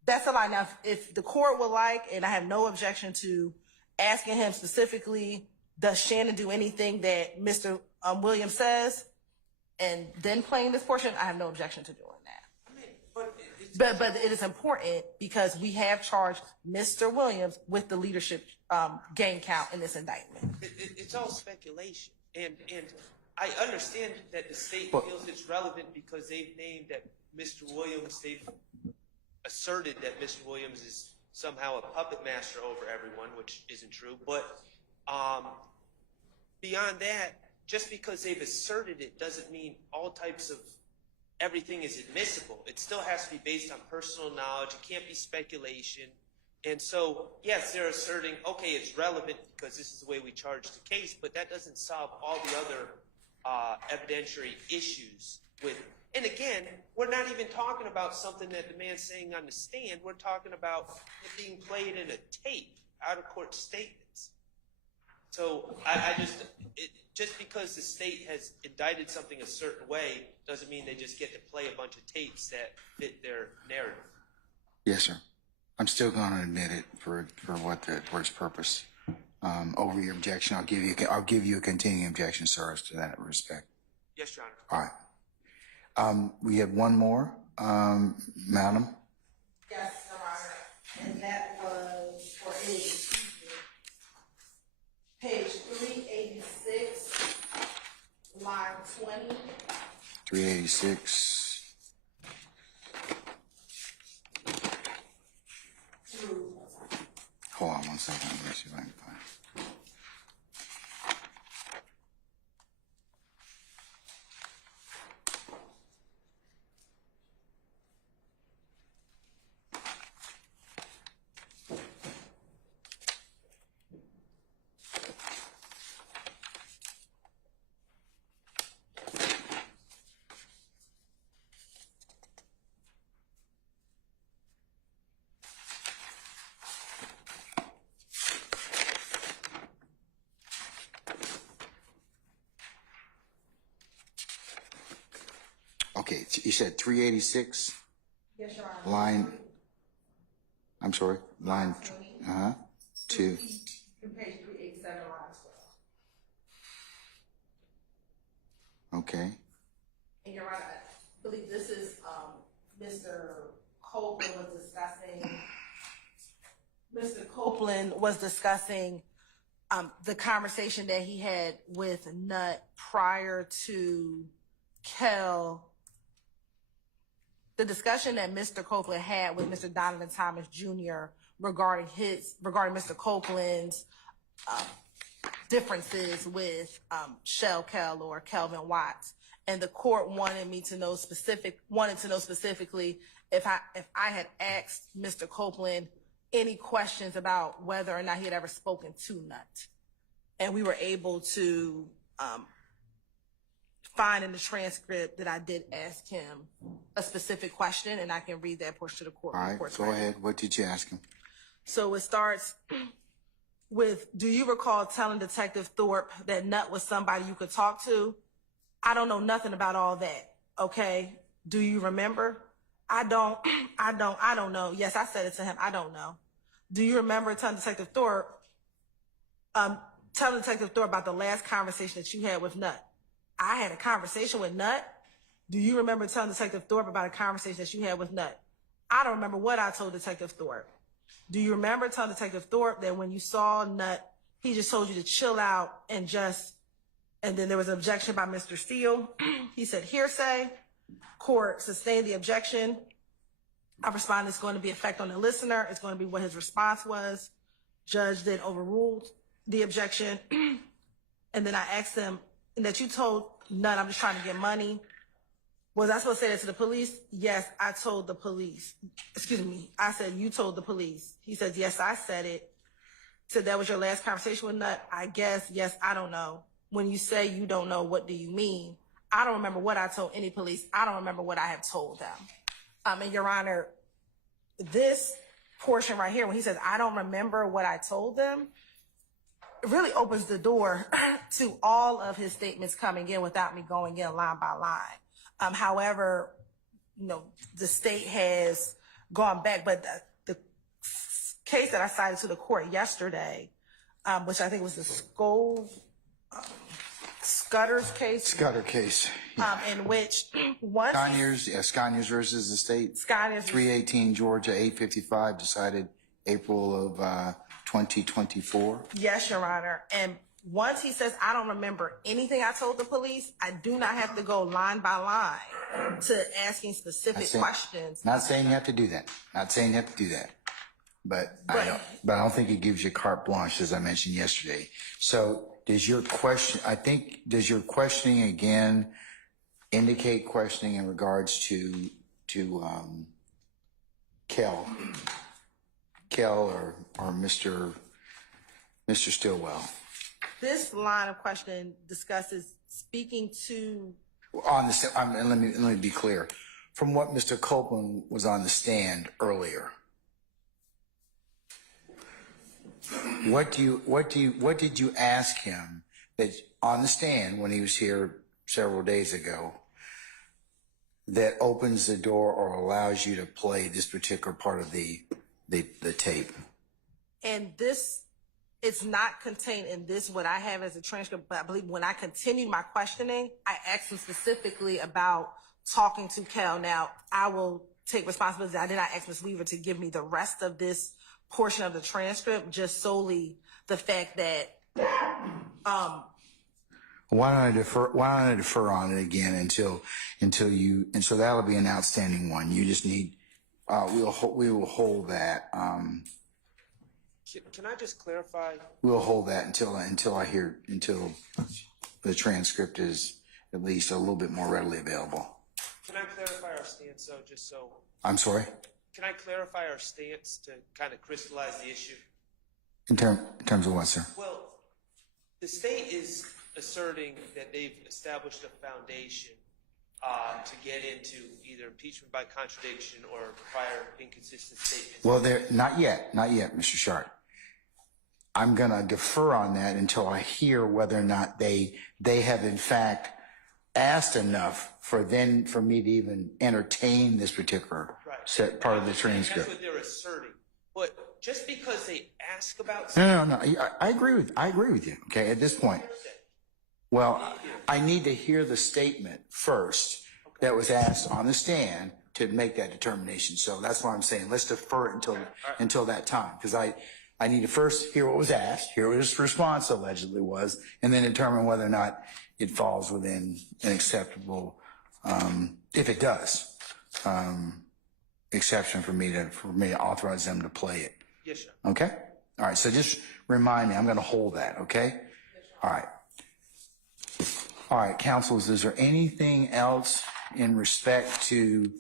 that's a lie. Now, if the court would like, and I have no objection to asking him specifically, does Shannon do anything that Mr. Williams says, and then playing this portion, I have no objection to doing that. But it is important because we have charged Mr. Williams with the leadership gang count in this indictment. It's all speculation, and I understand that the state feels it's relevant because they've named that Mr. Williams. They've asserted that Mr. Williams is somehow a puppet master over everyone, which isn't true. But beyond that, just because they've asserted it doesn't mean all types of everything is admissible. It still has to be based on personal knowledge. It can't be speculation. And so, yes, they're asserting, okay, it's relevant because this is the way we charge the case, but that doesn't solve all the other evidentiary issues with it. And again, we're not even talking about something that the man's saying on the stand. We're talking about it being played in a tape, out-of-court statements. So just because the state has indicted something a certain way doesn't mean they just get to play a bunch of tapes that fit their narrative. Yes, sir. I'm still going to admit it for its purpose. Over your objection, I'll give you a continuing objection, sir, as to that respect. Yes, Your Honor. All right. We have one more, madam. Yes, Your Honor. And that was for page 386, line 20. 386. Hold on one second. Let me see if I can find it. Okay, you said 386? Yes, Your Honor. Line 2. From page 387, line 12. Okay. And Your Honor, I believe this is Mr. Copeland was discussing the conversation that he had with Nutt prior to Kel. The discussion that Mr. Copeland had with Mr. Donovan Thomas Jr. regarding Mr. Copeland's differences with Shell Kel or Kelvin Watts, and the court wanted to know specifically if I had asked Mr. Copeland any questions about whether or not he had ever spoken to Nutt, and we were able to find in the transcript that I did ask him a specific question, and I can read that portion to the court. All right, go ahead. What did you ask him? So it starts with, do you recall telling Detective Thorpe that Nutt was somebody you could talk to? I don't know nothing about all that. Okay. Do you remember? I don't know. Yes, I said it to him. I don't know. Do you remember telling Detective Thorpe about the last conversation that you had with Nutt? I had a conversation with Nutt. Do you remember telling Detective Thorpe about a conversation that you had with Nutt? I don't remember what I told Detective Thorpe. Do you remember telling Detective Thorpe that when you saw Nutt, he just told you to chill out and just And then there was an objection by Mr. Steele. He said hearsay. Court sustained the objection. I responded, it's going to be effect on the listener. It's going to be what his response was. Judge then overruled the objection. And then I asked him, that you told none, I'm just trying to get money. Was I supposed to say that to the police? Yes, I told the police. Excuse me. I said, you told the police. He says, yes, I said it. He said, that was your last conversation with Nut? I guess, yes, I don't know. When you say you don't know, what do you mean? I don't remember what I told any police. I don't remember what I have told them. And Your Honor, this portion right here, when he says, I don't remember what I told them, it really opens the door to all of his statements coming in without me going in line by line. However, you know, the state has gone back, but the case that I cited to the court yesterday, which I think was the Scudder's case. Scudder case. In which once Scaniers versus the state. Scaniers 318 Georgia 855 decided April of 2024. Yes, Your Honor. And once he says, I don't remember anything I told the police, I do not have to go line by line to asking specific questions. Not saying you have to do that. Not saying you have to do that. But I don't think it gives you carte blanche, as I mentioned yesterday. So does your questioning again indicate questioning in regards to Kel or Mr. Stillwell? This line of questioning discusses speaking to. Let me be clear. From what Mr. Copeland was on the stand earlier, what did you ask him that on the stand when he was here several days ago that opens the door or allows you to play this particular part of the tape? And this, it's not contained in this, what I have as a transcript, but I believe when I continued my questioning, I asked him specifically about talking to Kel. Now, I will take responsibility. I did not ask Ms. Weaver to give me the rest of this portion of the transcript, just solely the fact that why don't I defer on it again until you, and so that'll be an outstanding one. You just need we will hold that. Can I just clarify? We'll hold that until the transcript is at least a little bit more readily available. Can I clarify our stance, though, just so? I'm sorry? Can I clarify our stance to kind of crystallize the issue? In terms of what, sir? Well, the state is asserting that they've established a foundation to get into either impeachment by contradiction or prior inconsistent statements. Well, not yet, Mr. Sharp. I'm going to defer on that until I hear whether or not they have in fact asked enough for me to even entertain this particular set part of the transcript. That's what they're asserting. But just because they ask about something. No. I agree with you. Okay, at this point. Well, I need to hear the statement first that was asked on the stand to make that determination. So that's why I'm saying let's defer it until that time, because I need to first hear what was asked, hear what his response allegedly was, and then determine whether or not it falls within an acceptable, if it does, exception for me to authorize them to play it. Yes, sir. Okay? All right, so just remind me, I'm going to hold that, okay? All right. All right, counsels, is there anything else in respect to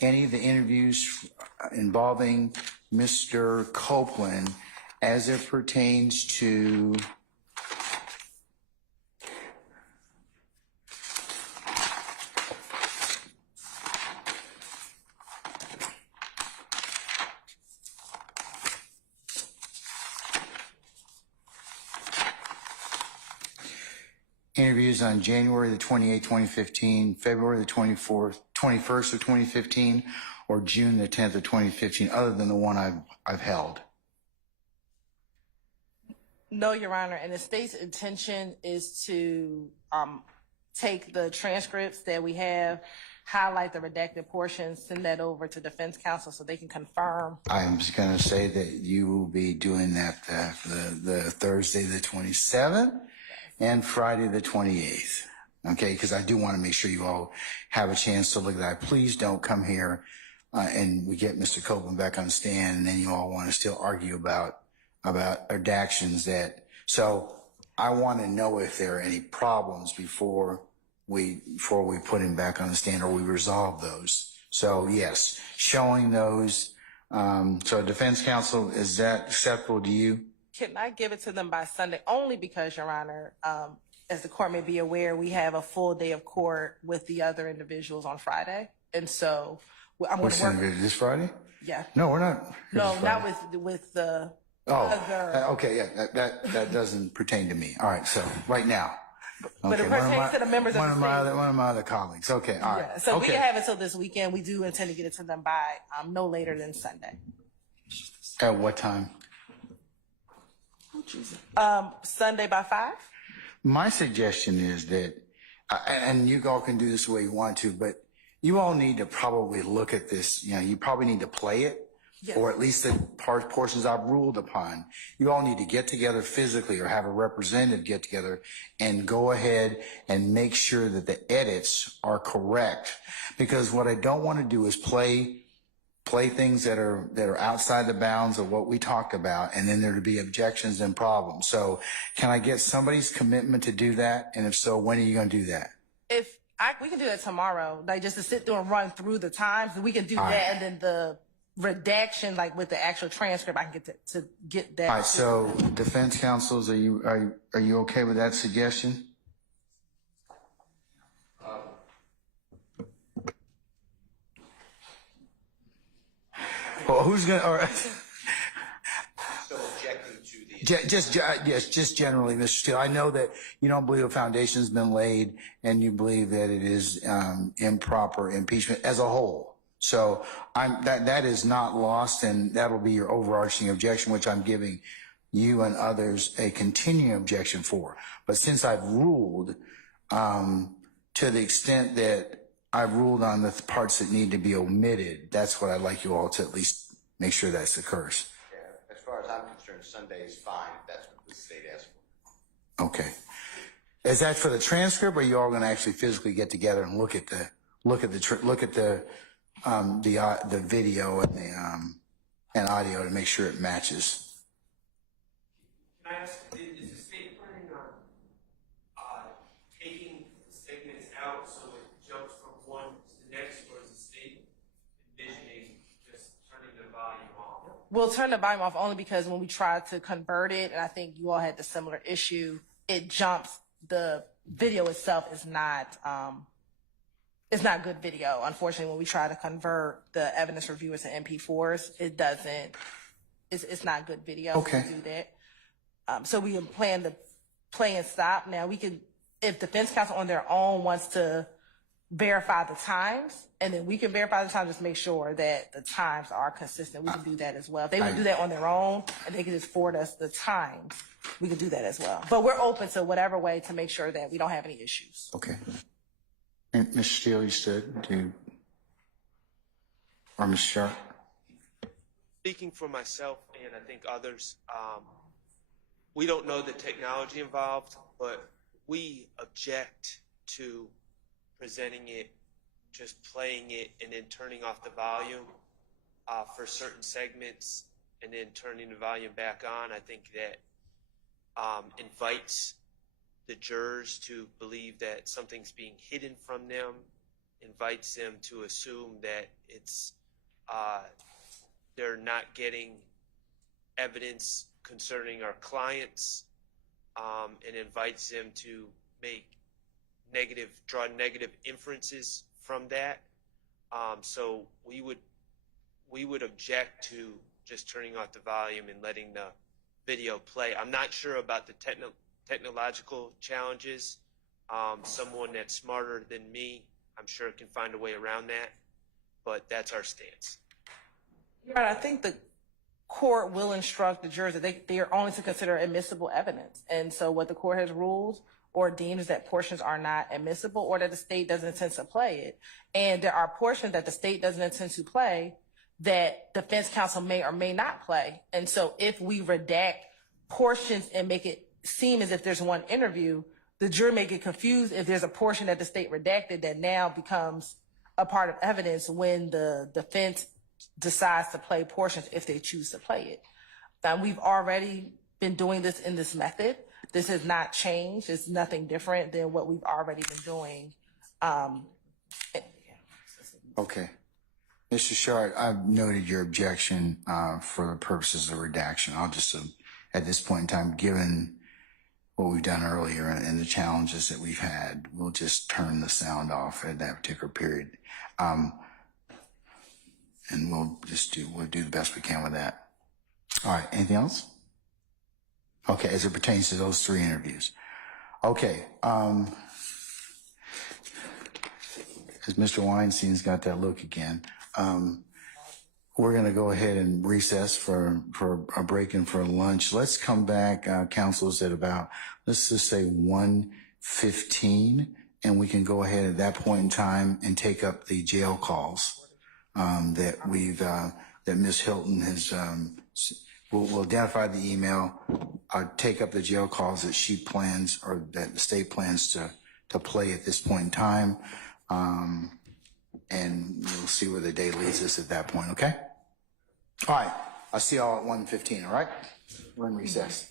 any of the interviews involving Mr. Copeland as it pertains to interviews on January the 28th, 2015, February the 21st of 2015, or June the 10th of 2015, other than the one I've held? No, Your Honor, and the state's intention is to take the transcripts that we have, highlight the redacted portions, send that over to defense counsel so they can confirm. I'm just going to say that you will be doing that the Thursday the 27th, and Friday the 28th. Okay, because I do want to make sure you all have a chance to look at that. Please don't come here and we get Mr. Copeland back on the stand, and then you all want to still argue about redactions. So I want to know if there are any problems before we put him back on the stand, or we resolve those. So yes, showing those. So defense counsel, is that acceptable to you? Can I give it to them by Sunday? Only because, Your Honor, as the court may be aware, we have a full day of court with the other individuals on Friday. And so I'm going to work. This Friday? Yeah. No, we're not. No, not with the other. Okay, yeah, that doesn't pertain to me. All right, so right now. But it pertains to the members of the state. One of my other colleagues. Okay, all right. Yeah, so we can have it till this weekend. We do intend to get it to them by no later than Sunday. At what time? Sunday by 5. My suggestion is that, and you all can do this the way you want to, but you all need to probably look at this. You know, you probably need to play it, yes, or at least the portions I've ruled upon. You all need to get together physically or have a representative get together and go ahead and make sure that the edits are correct. Because what I don't want to do is play things that are outside the bounds of what we talked about, and then there to be objections and problems. So can I get somebody's commitment to do that? And if so, when are you going to do that? We can do that tomorrow, like just to sit through and run through the times. We can do that, and then the redaction, like with the actual transcript, I can get to get that. All right. So defense counsels, are you okay with that suggestion? Well, who's going to, all right. So objecting to the... Just generally, Mr. Steele, I know that you don't believe a foundation's been laid and you believe that it is improper impeachment as a whole. So that is not lost, and that'll be your overarching objection, which I'm giving you and others a continuing objection for. But since I've ruled, to the extent that I've ruled on the parts that need to be omitted, that's what I'd like you all to at least make sure that occurs. Yeah, as far as I'm concerned, Sunday is fine if that's what the state asks for. Okay. Is that for the transcript, or are you all going to actually physically get together and look at the video and audio to make sure it matches? Can I ask, is the state planning on taking the segments out so it jumps from one to the next, or is the state envisioning just turning the volume off? We'll turn the volume off only because when we tried to convert it, and I think you all had the similar issue, it jumps. The video itself is not it's not good video. Unfortunately, when we try to convert the evidence reviewers to MP4s, it doesn't. It's not good video. Okay. To do that. So we plan to play and stop. Now we can, if defense counsel on their own wants to verify the times, and then we can verify the times, just make sure that the times are consistent. We can do that as well. If they would do that on their own and they can just forward us the times, we can do that as well. But we're open to whatever way to make sure that we don't have any issues. Okay. And Mr. Steele, you said or Ms. Sharp? Speaking for myself and I think others, we don't know the technology involved, but we object to presenting it, just playing it, and then turning off the volume for certain segments, and then turning the volume back on. I think that invites the jurors to believe that something's being hidden from them, invites them to assume that it's they're not getting evidence concerning our clients, and invites them to draw negative inferences from that. So we would object to just turning off the volume and letting the video play. I'm not sure about the technological challenges. Someone that's smarter than me, I'm sure, can find a way around that, but that's our stance. Right, I think the court will instruct the jurors that they are only to consider admissible evidence. And so what the court has ruled or deems that portions are not admissible, or that the state doesn't intend to play it. And there are portions that the state doesn't intend to play that defense counsel may or may not play. And so if we redact portions and make it seem as if there's one interview, the jury may get confused if there's a portion that the state redacted that now becomes a part of evidence when the defense decides to play portions if they choose to play it. Now, we've already been doing this in this method. This has not changed. It's nothing different than what we've already been doing. Okay. Mr. Shard, I've noted your objection for the purposes of redaction. I'll just, at this point in time, given what we've done earlier and the challenges that we've had, we'll just turn the sound off at that particular period. And we'll do the best we can with that. All right, anything else? Okay, as it pertains to those 3 interviews. Okay, as Mr. Weinstein's got that look again, we're gonna go ahead and recess for a break and for lunch. Let's come back, councils, at about, let's just say 1:15, and we can go ahead at that point in time and take up the jail calls that Ms. Hilton has, we'll identify the email, take up the jail calls that she plans, or that the state plans to play at this point in time. And we'll see where the day leads us at that point, okay? All right, I'll see y'all at 1:15, all right? We're in recess.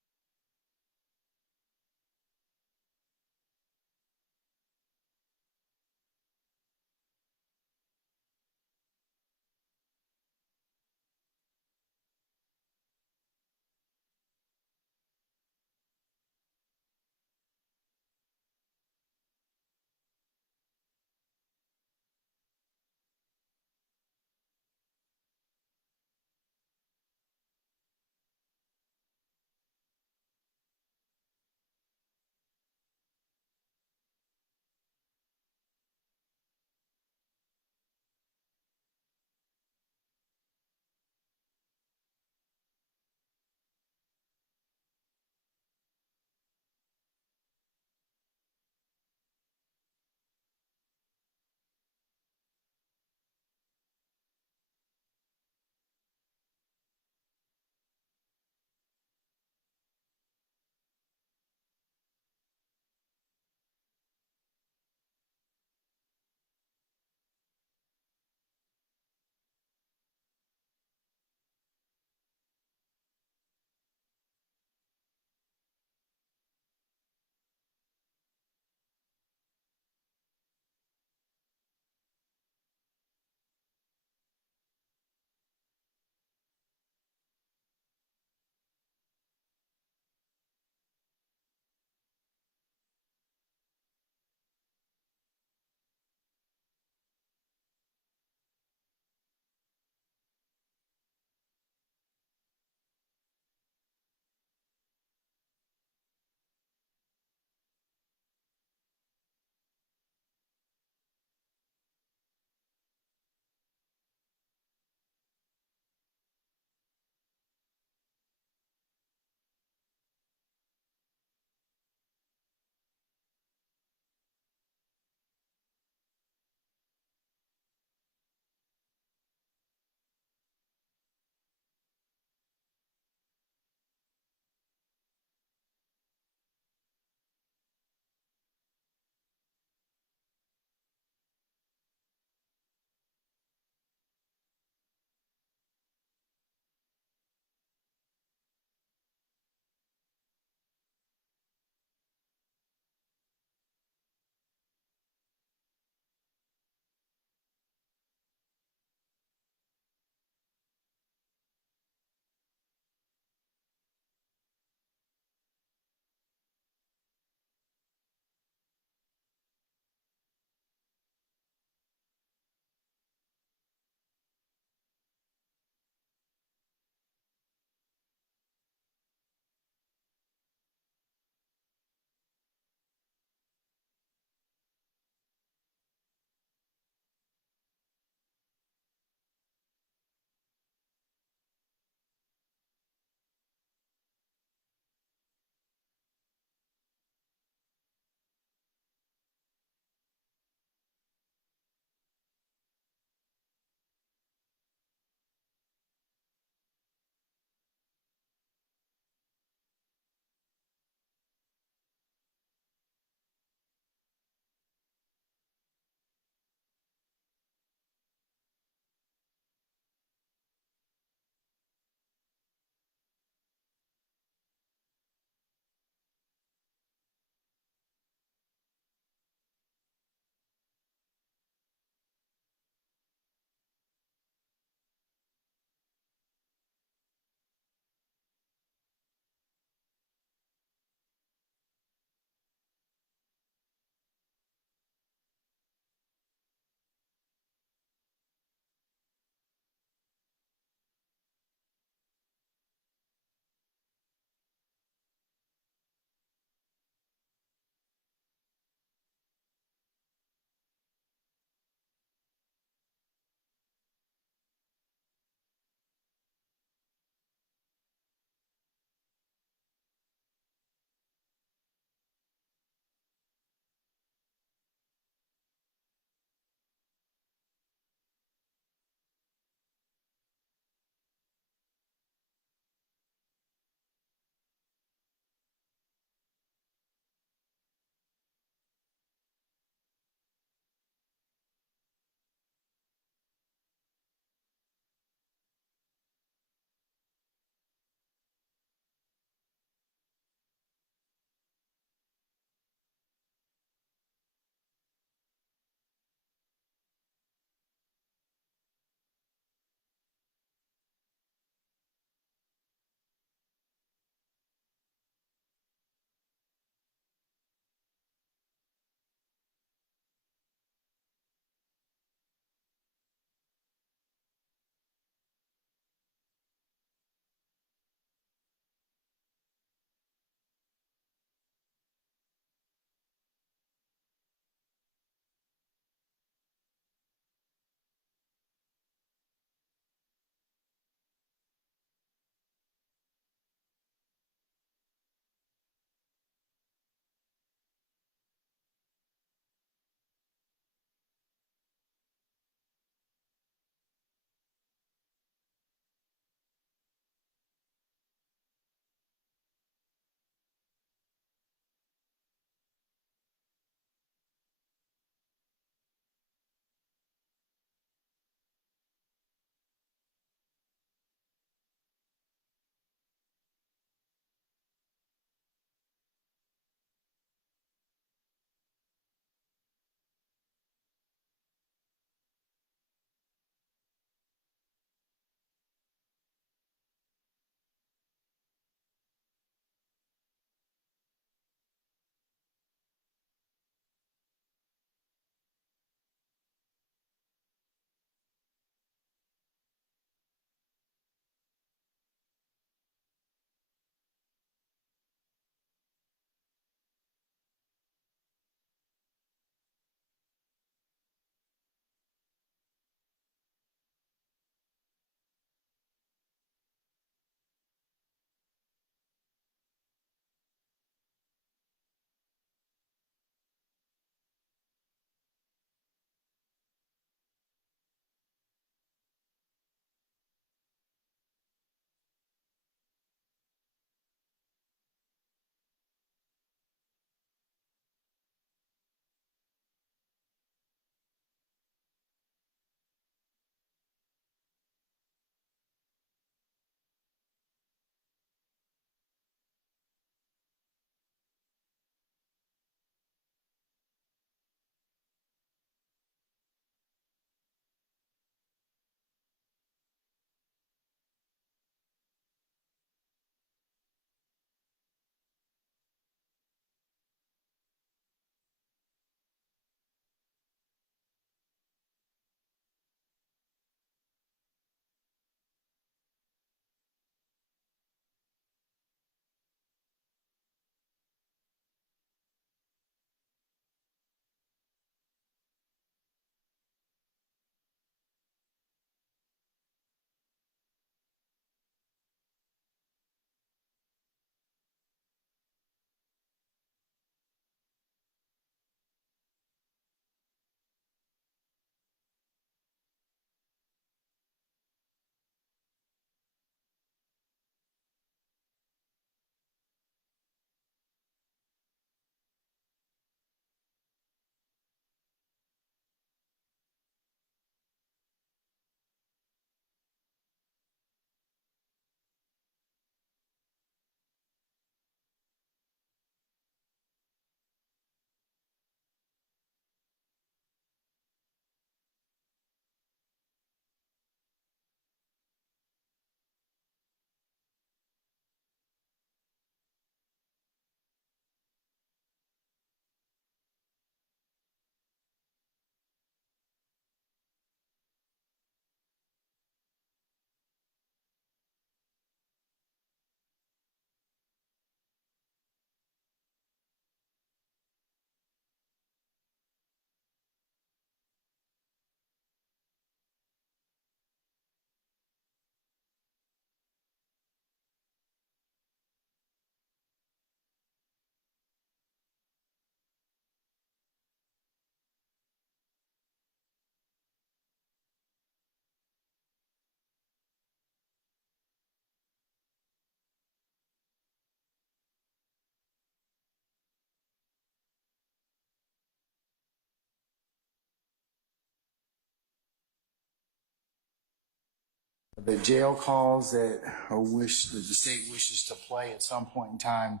the jail calls that the state wishes to play at some point in time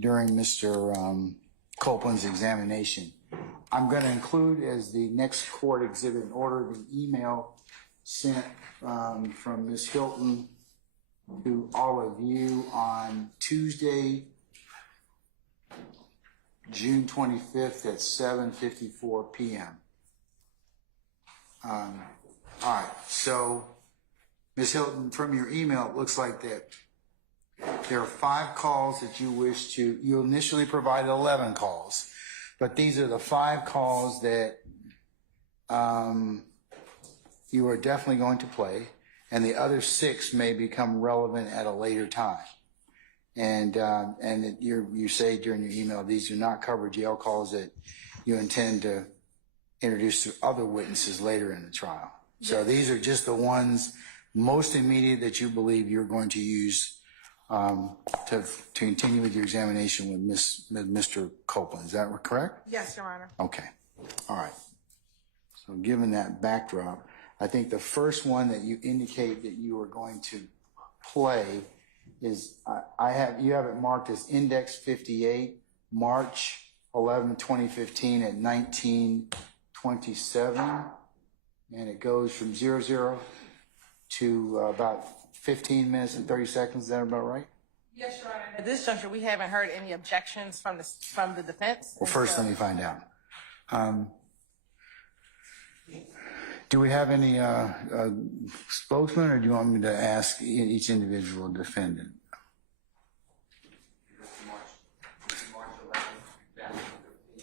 during Mr. Copeland's examination. I'm going to include as the next court exhibit in order the email sent from Ms. Hilton to all of you on Tuesday, June 25th at 7:54 p.m. All right, so Ms. Hilton, from your email, it looks like that there are 5 calls that you initially provided 11 calls, but these are the 5 calls that you are definitely going to play, and the other 6 may become relevant at a later time. And you say during your email, these do not cover jail calls that you intend to introduce to other witnesses later in the trial. So these are just the ones most immediate that you believe you're going to use to continue with your examination with Mr. Copeland. Is that correct? Yes, Your Honor. Okay. All right. So given that backdrop, I think the first one that you indicate that you are going to play is you have it marked as Index 58, March 11, 2015 at 19:27, and it goes from 00 to about 15 minutes and 30 seconds. Is that about right? Yes, Your Honor. At this juncture, we haven't heard any objections from the defense. Well, first, let me find out. Do we have any spokesman, or do you want me to ask each individual defendant?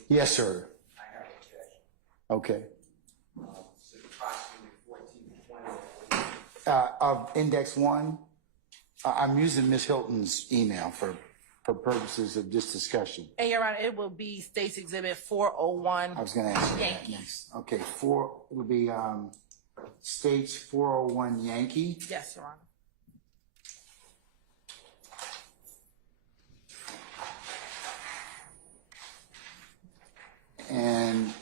Yes, sir. I have an objection. Okay. It's approximately 14 to 20. Of Index 1, I'm using Ms. Hilton's email for purposes of this discussion. And Your Honor, it will be State's Exhibit 401. I was going to ask you that Yankee. next. Okay, it'll be State's 401 Yankee. Yes, Your Honor. And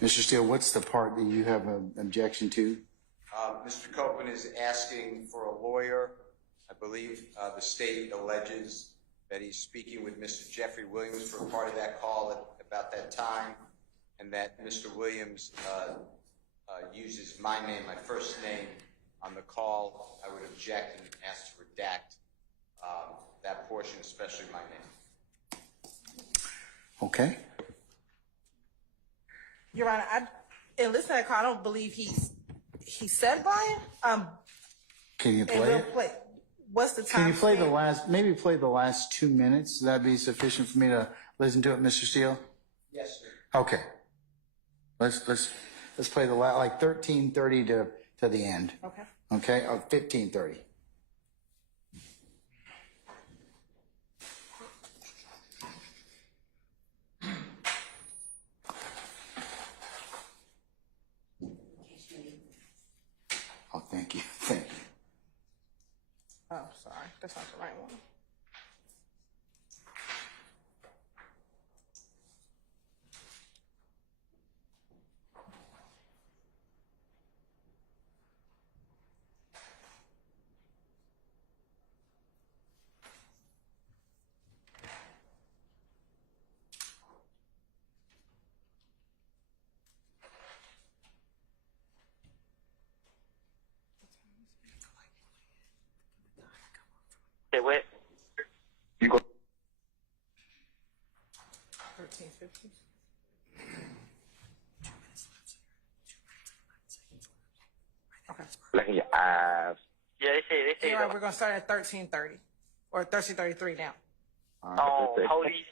Mr. Steele, what's the part that you have an objection to? Mr. Copeland is asking for a lawyer. I believe the state alleges that he's speaking with Mr. Jeffrey Williams for a part of that call at about that time, and that Mr. Williams uses my name, my first name, on the call. I would object and ask to redact that portion, especially my name. Okay. Your Honor, in listening to that call, I don't believe he said Brian. Can you play it? What's the time? Can you play maybe play the last 2 minutes? Would that be sufficient for me to listen to it, Mr. Steele? Yes, sir. Okay. Let's play the like 13:30 to the end. Okay. Okay, of 15:30. Oh, thank you. Thank you. Oh, sorry. That's not the right one. Say what? You go. 13:50. Okay. Look in your eyes. Yeah, they say. You're right, we're gonna start at 13:30 or 13:33 now. The police,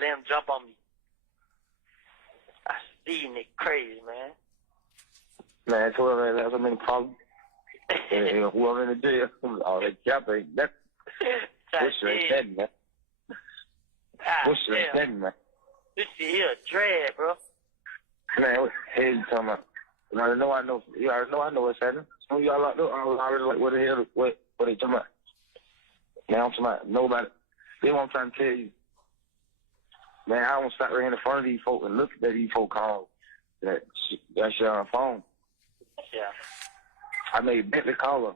them jump on me. I see Nick crazy, man. Man, whoever has so many problems, and whoever in the jail, all that jumping, that's Bush ain't that, man. Bush ain't that, man. This shit here a drag, bro. Man, what the hell you talking about? You already know I know what's happening. Some of y'all locked up, I was already like, what the hell, what they talking about? Now I'm talking about nobody. That's what I'm trying to tell you. Man, I don't stop right here in front of these folks and look at these folks call that shit on the phone. Yeah. I made Bentley call her.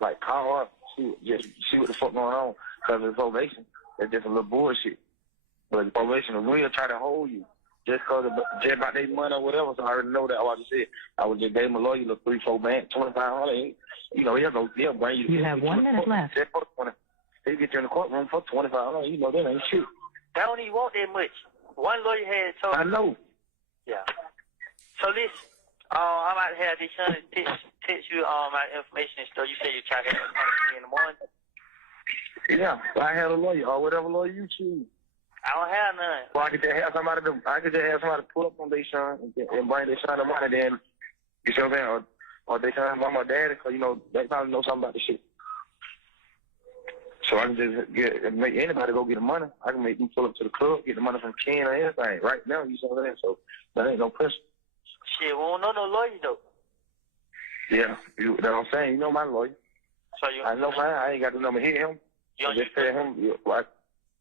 Like, call her, see what the fuck going on. Because of the probation, that's just a little bullshit. But the probation will try to hold you. Just about their money or whatever, so I already know that. I just said, I would just gave him a lawyer, look, 3-4 bank, $2,500. You know, he'll bring you. You have 1 minute left. He'll get you in the courtroom for $2,500. You know, that ain't shit. They don't even want that much. One lawyer had told I know. Yeah. So listen, I might have this son text you my information and stuff. You say you try to have it in the morning. Yeah, I had a lawyer or whatever lawyer you choose. I don't have none. Well, I could just have somebody pull up on their son and bring their son the money. Then you see what I'm saying, or they son mom or daddy, because you know they probably know something about the shit. So I can just make anybody go get the money. I can make them pull up to the club, get the money from Ken or anything right now. You see what I'm saying? So that ain't no pressure. Shit, we don't know no lawyer though. Yeah, that's what I'm saying. You know my lawyer. So you? I know mine. I ain't got the number. Hit him. You just tell him.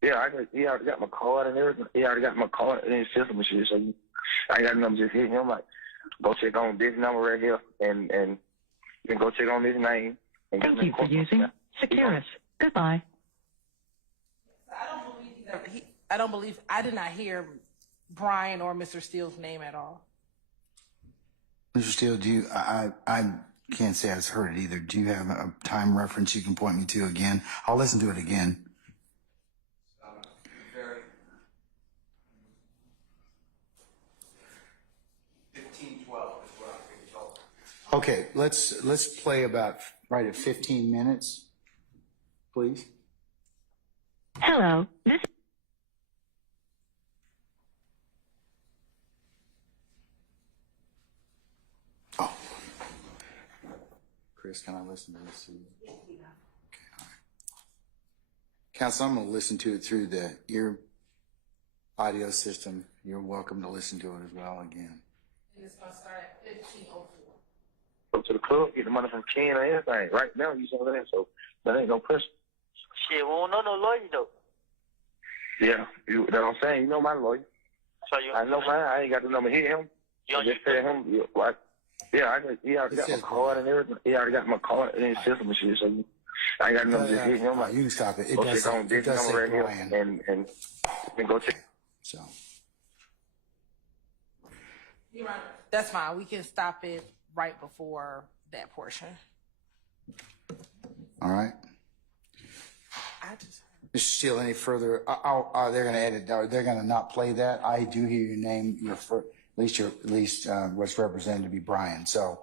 Yeah, he already got my card and everything. He already got my card and his system and shit. So I ain't got the number. Just hit him. Like, go check on this number right here, and then go check on this name. And Thank you for using Securus. Goodbye. I did not hear Brian or Mr. Steele's name at all. Mr. Steele, I can't say I've heard it either. Do you have a time reference you can point me to again? I'll listen to it again. Very 15:12 is what I'm being told. Okay, let's play about right at 15 minutes, please. Hello, this Oh. Chris, can I listen to this? Okay, all right. Counsel, I'm going to listen to it through the ear audio system. You're welcome to listen to it as well again. It's going to start at 15:04. Go to the club, get the money from Ken or anything right now. You see what I'm saying? So that ain't no pressure. Shit, we don't know no lawyer though. Yeah, that's what I'm saying. You know my lawyer. So you? I know mine. I ain't got the number. Hit him. Just tell him. Yeah, he already got my card and everything. He already got my card and his system and shit. So I ain't got the number. Just hit him. Like, you can stop it. It go does check on this number right here, Brian. and go check. So. You're right. That's fine. We can stop it right before that portion. All right. Mr. Steele, any further? They're going to edit. They're going to not play that. I do hear your name. At least what's represented to be Brian. So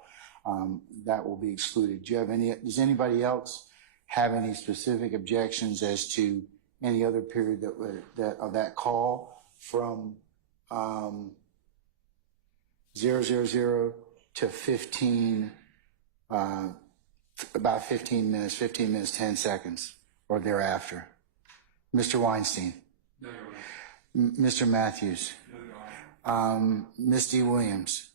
that will be excluded. Do you have any? Does anybody else have any specific objections as to any other period of that call from 000 to 15? About 15 minutes, 10 seconds, or thereafter. Mr. Weinstein. No, Your Honor. Mr. Matthews. No, Your Honor. Ms. D. Williams.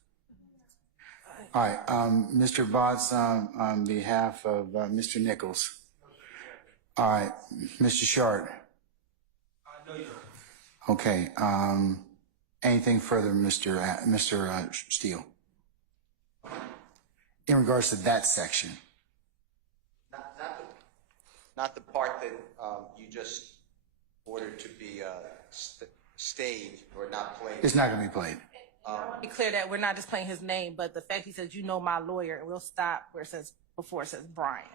All right. Mr. Botts on behalf of Mr. Nichols. All right. Mr. Shart. No, Your Honor. Okay. Anything further, Mr. Steele? In regards to that section. Not the part that you just ordered to be staged or not played. It's not going to be played. I want to be clear that we're not just playing his name, but the fact he says, you know my lawyer, and we'll stop where it says, before it says Brian.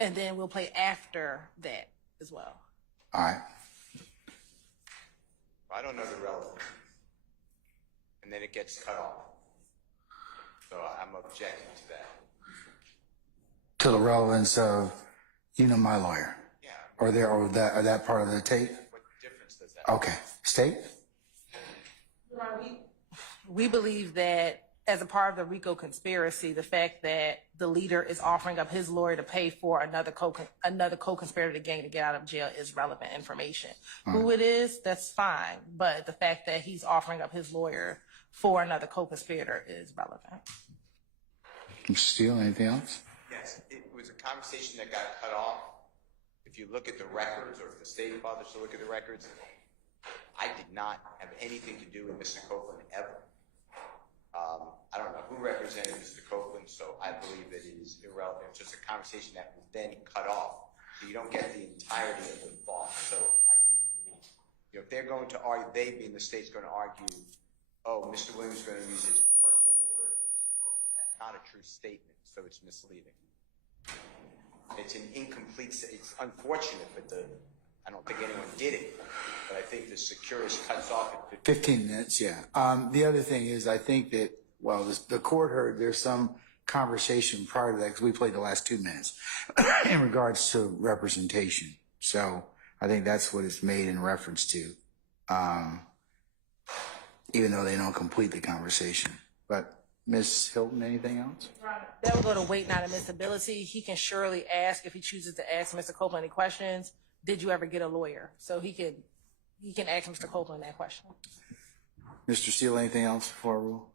And then we'll play after that as well. All right. I don't know the relevance. And then it gets cut off. So I'm objecting to that. To the relevance of, you know my lawyer. Yeah. Or that part of the tape? What difference does that make? Okay. State? We believe that as a part of the RICO conspiracy, the fact that the leader is offering up his lawyer to pay for another co-conspirator to gang to get out of jail is relevant information. Who it is, that's fine. But the fact that he's offering up his lawyer for another co-conspirator is relevant. Mr. Steele, anything else? Yes, it was a conversation that got cut off. If you look at the records, or if the state bothers to look at the records, I did not have anything to do with Mr. Copeland ever. I don't know who represented Mr. Copeland, so I believe that it is irrelevant. It's just a conversation that was then cut off, so you don't get the entirety of the thought. So I do believe, if they're going to argue, they being the state's going to argue, oh, Mr. Williams is going to use his personal lawyer. That's not a true statement, so it's misleading. It's an incomplete. It's unfortunate, but I don't think anyone did it. But I think the securist cuts off at 15 minutes, yeah. The other thing is, I think that, well, the court heard there's some conversation prior to that, because we played the last 2 minutes, in regards to representation. So I think that's what it's made in reference to, even though they don't complete the conversation. But Ms. Hilton, anything else? That would go to weight, not admissibility. He can surely ask, if he chooses to ask Mr. Copeland any questions, did you ever get a lawyer? So he can ask Mr. Copeland that question. Mr. Steele, anything else before I rule?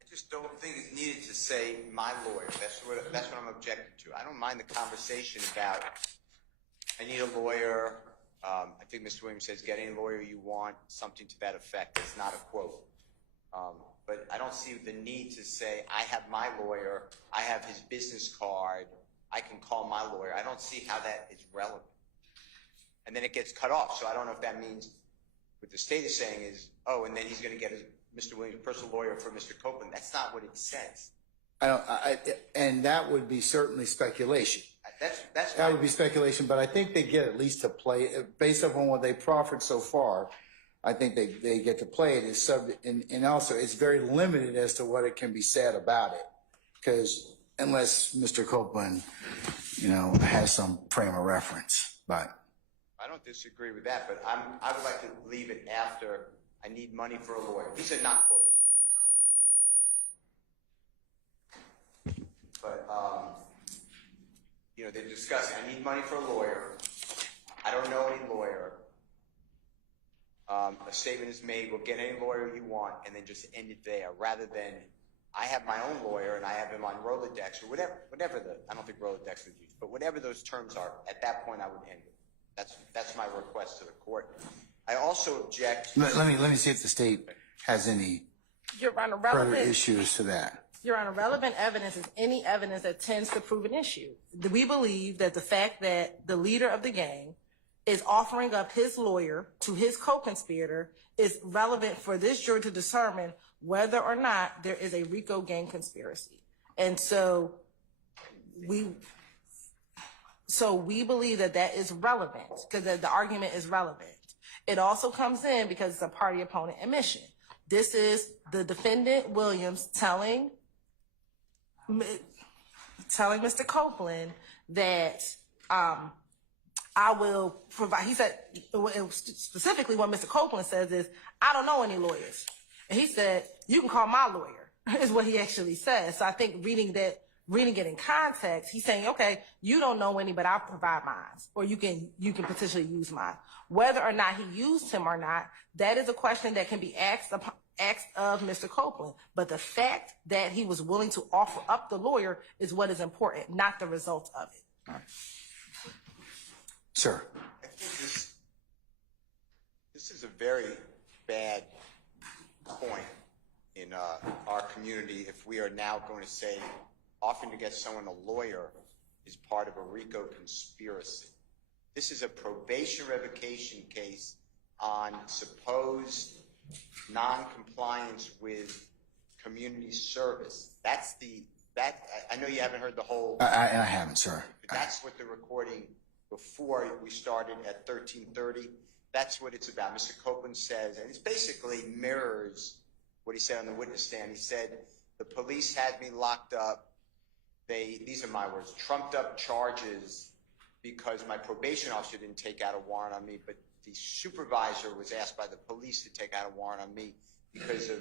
I just don't think it's needed to say my lawyer. That's what I'm objecting to. I don't mind the conversation about I need a lawyer. I think Mr. Williams says get any lawyer you want, something to that effect. It's not a quote. But I don't see the need to say I have my lawyer, I have his business card, I can call my lawyer. I don't see how that is relevant. And then it gets cut off. So I don't know if that means what the state is saying is, oh, and then he's going to get Mr. Williams' personal lawyer for Mr. Copeland. That's not what it says. And that would be certainly speculation. That would be speculation, but I think they get at least to play, based upon what they proffered so far, I think they get to play it as subject, and also it's very limited as to what it can be said about it, because unless Mr. Copeland, has some frame of reference, but. I don't disagree with that, but I would like to leave it after I need money for a lawyer. These are not quotes. But, they're discussing, I need money for a lawyer. I don't know any lawyer. A statement is made, well, get any lawyer you want, and then just end it there, rather than I have my own lawyer and I have him on Rolodex, or whatever I don't think Rolodex would use, but whatever those terms are, at that point I would end it. That's my request to the court. I also object. Let me see if the state has any further issues to that. Your Honor, relevant evidence is any evidence that tends to prove an issue. We believe that the fact that the leader of the gang is offering up his lawyer to his co-conspirator is relevant for this jury to determine whether or not there is a RICO gang conspiracy. And so we believe that is relevant, because the argument is relevant. It also comes in because it's a party opponent admission. This is the defendant, Williams, telling Mr. Copeland that I will provide. He said, specifically what Mr. Copeland says is, I don't know any lawyers. And he said, you can call my lawyer, is what he actually says. So I think reading it in context, he's saying, okay, you don't know any, but I'll provide mine, or you can potentially use mine. Whether or not he used him or not, that is a question that can be asked of Mr. Copeland. But the fact that he was willing to offer up the lawyer is what is important, not the result of it. All right. Sir. I think this is a very bad point in our community if we are now going to say offering to get someone a lawyer is part of a RICO conspiracy. This is a probation revocation case on supposed non-compliance with community service. I know you haven't heard the whole. I haven't, sir. But that's what the recording before we started at 13:30. That's what it's about. Mr. Copeland says, and it basically mirrors what he said on the witness stand. He said, the police had me locked up. These are my words, trumped up charges because my probation officer didn't take out a warrant on me, but the supervisor was asked by the police to take out a warrant on me because of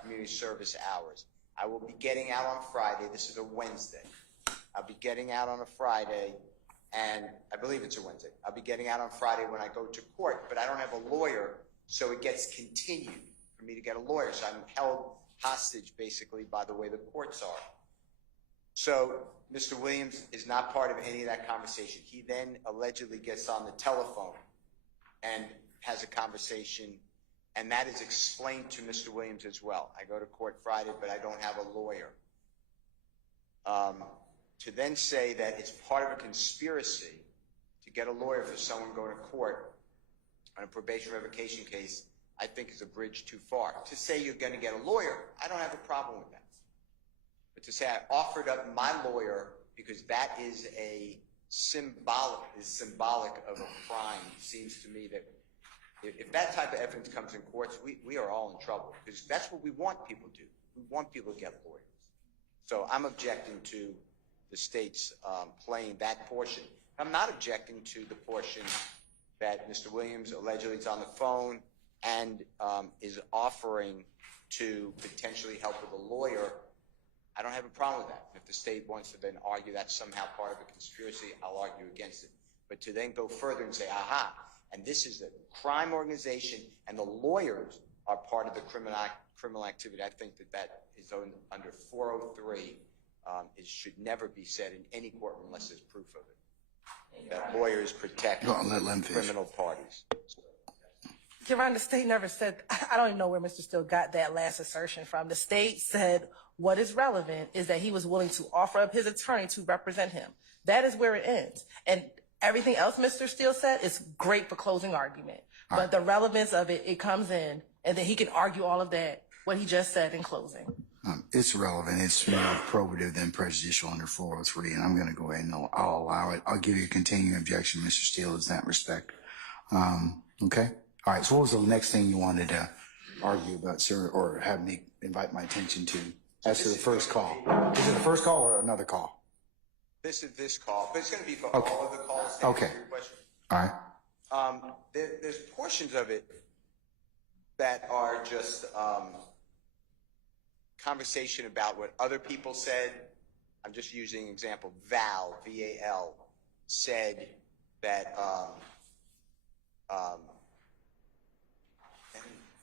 community service hours. I will be getting out on Friday. This is a Wednesday. I'll be getting out on a Friday, and I believe it's a Wednesday. I'll be getting out on Friday when I go to court, but I don't have a lawyer, so it gets continued for me to get a lawyer. So I'm held hostage, basically, by the way the courts are. So Mr. Williams is not part of any of that conversation. He then allegedly gets on the telephone and has a conversation, and that is explained to Mr. Williams as well. I go to court Friday, but I don't have a lawyer. To then say that it's part of a conspiracy to get a lawyer for someone going to court on a probation revocation case, I think is a bridge too far. To say you're going to get a lawyer, I don't have a problem with that. But to say I offered up my lawyer because that is symbolic of a crime, seems to me that if that type of evidence comes in courts, we are all in trouble, because that's what we want people to do. We want people to get lawyers. So I'm objecting to the state's playing that portion. I'm not objecting to the portion that Mr. Williams allegedly is on the phone and is offering to potentially help with a lawyer. I don't have a problem with that. If the state wants to then argue that's somehow part of a conspiracy, I'll argue against it. But to then go further and say, aha, and this is a crime organization and the lawyers are part of the criminal activity, I think that is under 403. It should never be said in any courtroom unless there's proof of it. That lawyers protect criminal parties. Your Honor, the state never said, I don't even know where Mr. Steele got that last assertion from. The state said what is relevant is that he was willing to offer up his attorney to represent him. That is where it ends. And everything else Mr. Steele said is great for closing argument. But the relevance of it, it comes in, and then he can argue all of that, what he just said in closing. It's relevant. It's more probative than prejudicial under 403, and I'm going to go ahead and I'll allow it. I'll give you a continuing objection, Mr. Steele, in that respect. Okay? All right, so what was the next thing you wanted to argue about, sir, or have me invite my attention to? As to the first call. Is it the first call or another call? This is this call, but it's going to be for all of the calls. Okay. All right. There's portions of it that are just conversation about what other people said. I'm just using an example. Val, V-A-L, said that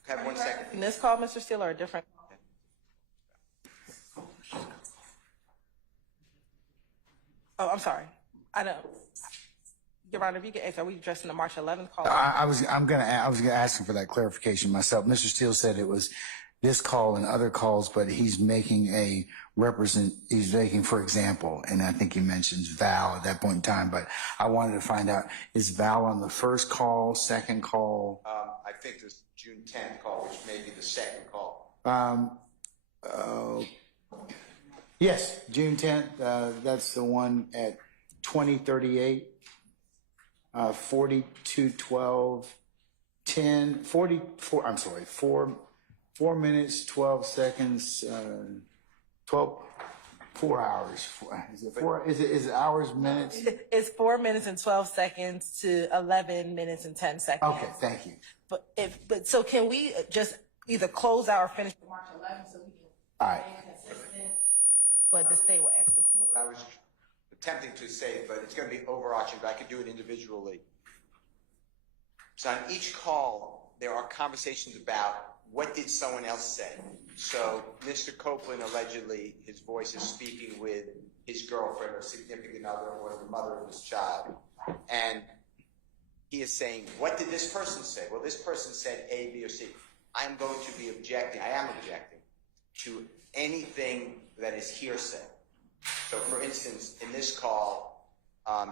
have 1 second. In this call, Mr. Steele, or a different call? Oh, I'm sorry. I don't. Your Honor, if you could ask, are we addressing the March 11th call? I was gonna ask him for that clarification myself. Mr. Steele said it was this call and other calls, but he's making for example, and I think he mentions Val at that point in time, but I wanted to find out, is Val on the first call, second call? I think this June 10th call, which may be the second call. Yes, June 10th. That's the one at 2038, 4212, 10, 44. I'm sorry, 4 minutes, 12 seconds, 4 hours. Is it 4? Is it hours, minutes? It's 4 minutes and 12 seconds to 11 minutes and 10 seconds. Okay, thank you. But so can we just either close out or finish the March 11th so we can All right. remain consistent? But the state will ask the court. I was attempting to say it, but it's going to be overarching, but I could do it individually. So on each call, there are conversations about what did someone else say. So Mr. Copeland, allegedly, his voice is speaking with his girlfriend or significant other or the mother of his child. And he is saying, what did this person say? Well, this person said A, B, or C. I am going to be objecting, I am objecting to anything that is hearsay. So for instance, in this call,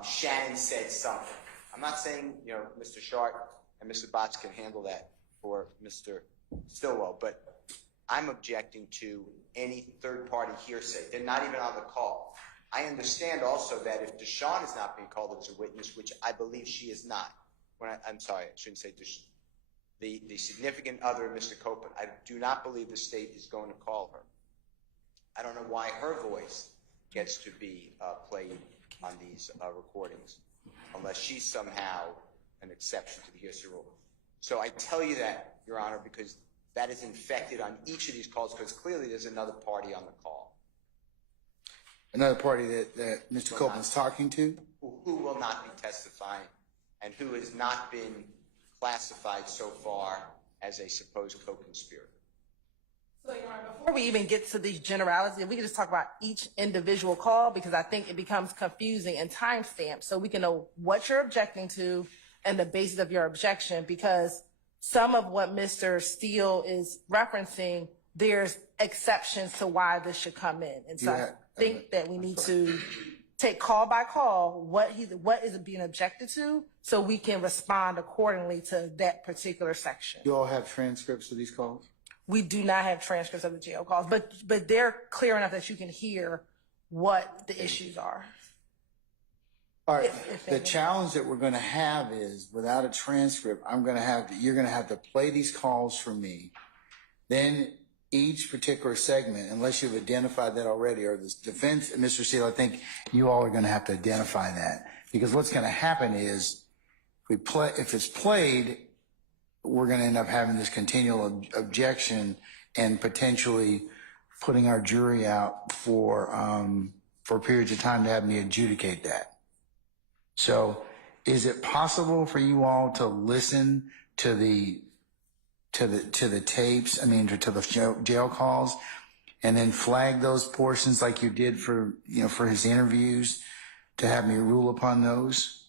Shannon said something. I'm not saying, Mr. Sharp and Mr. Botts can handle that for Mr. Stillwell, but I'm objecting to any third-party hearsay. They're not even on the call. I understand also that if Deshawn is not being called as a witness, which I believe she is not, I'm sorry, I shouldn't say Deshawn, the significant other of Mr. Copeland, I do not believe the state is going to call her. I don't know why her voice gets to be played on these recordings, unless she's somehow an exception to the hearsay rule. So I tell you that, Your Honor, because that is infected on each of these calls, because clearly there's another party on the call. Another party that Mr. Copeland's talking to? Who will not be testifying and who has not been classified so far as a supposed co-conspirator. So, Your Honor, before we even get to these generalities, if we can just talk about each individual call, because I think it becomes confusing and timestamped, so we can know what you're objecting to and the basis of your objection, because some of what Mr. Steele is referencing, there's exceptions to why this should come in. And so I think that we need to take call by call what is being objected to, so we can respond accordingly to that particular section. You all have transcripts of these calls? We do not have transcripts of the jail calls, but they're clear enough that you can hear what the issues are. All right. The challenge that we're going to have is, without a transcript, you're going to have to play these calls for me. Then each particular segment, unless you've identified that already, or the defense, Mr. Steele, I think you all are going to have to identify that, because what's going to happen is, if it's played, we're going to end up having this continual objection and potentially putting our jury out for periods of time to have me adjudicate that. So is it possible for you all to listen to the tapes, to the jail calls, and then flag those portions like you did for his interviews, to have me rule upon those?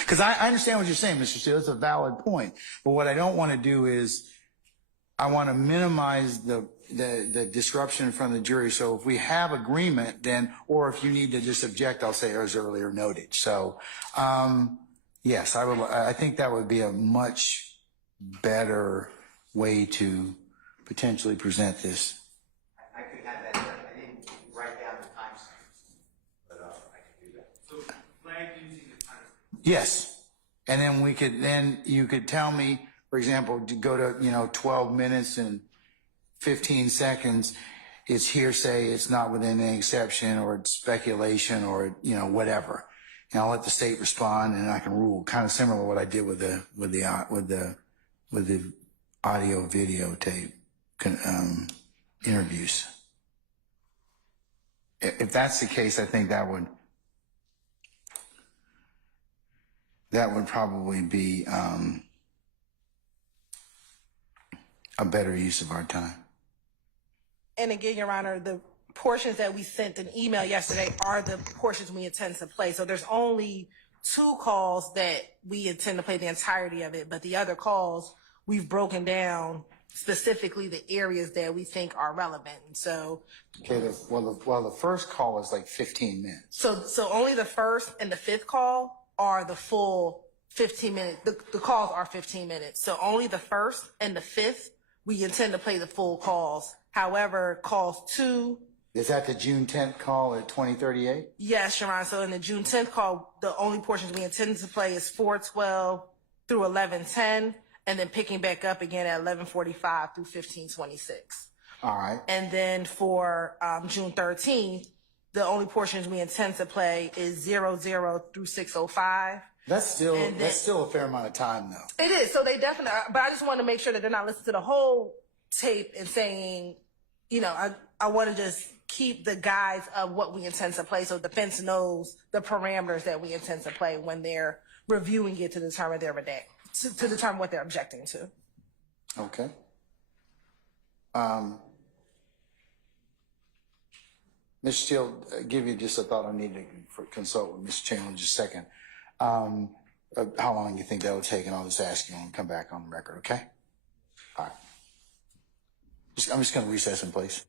Because I understand what you're saying, Mr. Steele. It's a valid point. But what I don't want to do is, I want to minimize the disruption in front of the jury. So if we have agreement, then, or if you need to just object, I'll say as earlier noted. So, yes, I think that would be a much better way to potentially present this. I could have that. I didn't write down the timestamps, but I could do that. So flag using the timestamp. Yes. And then you could tell me, for example, to go to, 12 minutes and 15 seconds, it's hearsay, it's not within any exception, or it's speculation, or, whatever. And I'll let the state respond, and I can rule, kind of similar to what I did with the audio videotape interviews. If that's the case, I think that would probably be a better use of our time. And again, Your Honor, the portions that we sent an email yesterday are the portions we intend to play. So there's only 2 calls that we intend to play the entirety of it, but the other calls we've broken down specifically the areas that we think are relevant. And so, okay, the first call is like 15 minutes. So only the first and the 5th call are the full 15 minutes. The calls are 15 minutes. So only the first and the 5th, we intend to play the full calls. However, calls 2. Is that the June 10th call at 2038? Yes, Your Honor. So in the June 10th call, the only portions we intend to play is 4:12 through 11:10, and then picking back up again at 11:45 through 15:26. All right. And then for June 13th, the only portions we intend to play is 00 through 6:05. That's still a fair amount of time, though. It is. So they definitely are, but I just want to make sure that they're not listening to the whole tape and saying, I want to just keep the guides of what we intend to play, so defense knows the parameters that we intend to play when they're reviewing it to determine to determine what they're objecting to. Okay. Ms. Steele, give you just a thought. I need to consult with Ms. Chandler just a second. How long do you think that would take? And I'll just ask you and come back on the record, okay? All right. I'm just going to recess in place.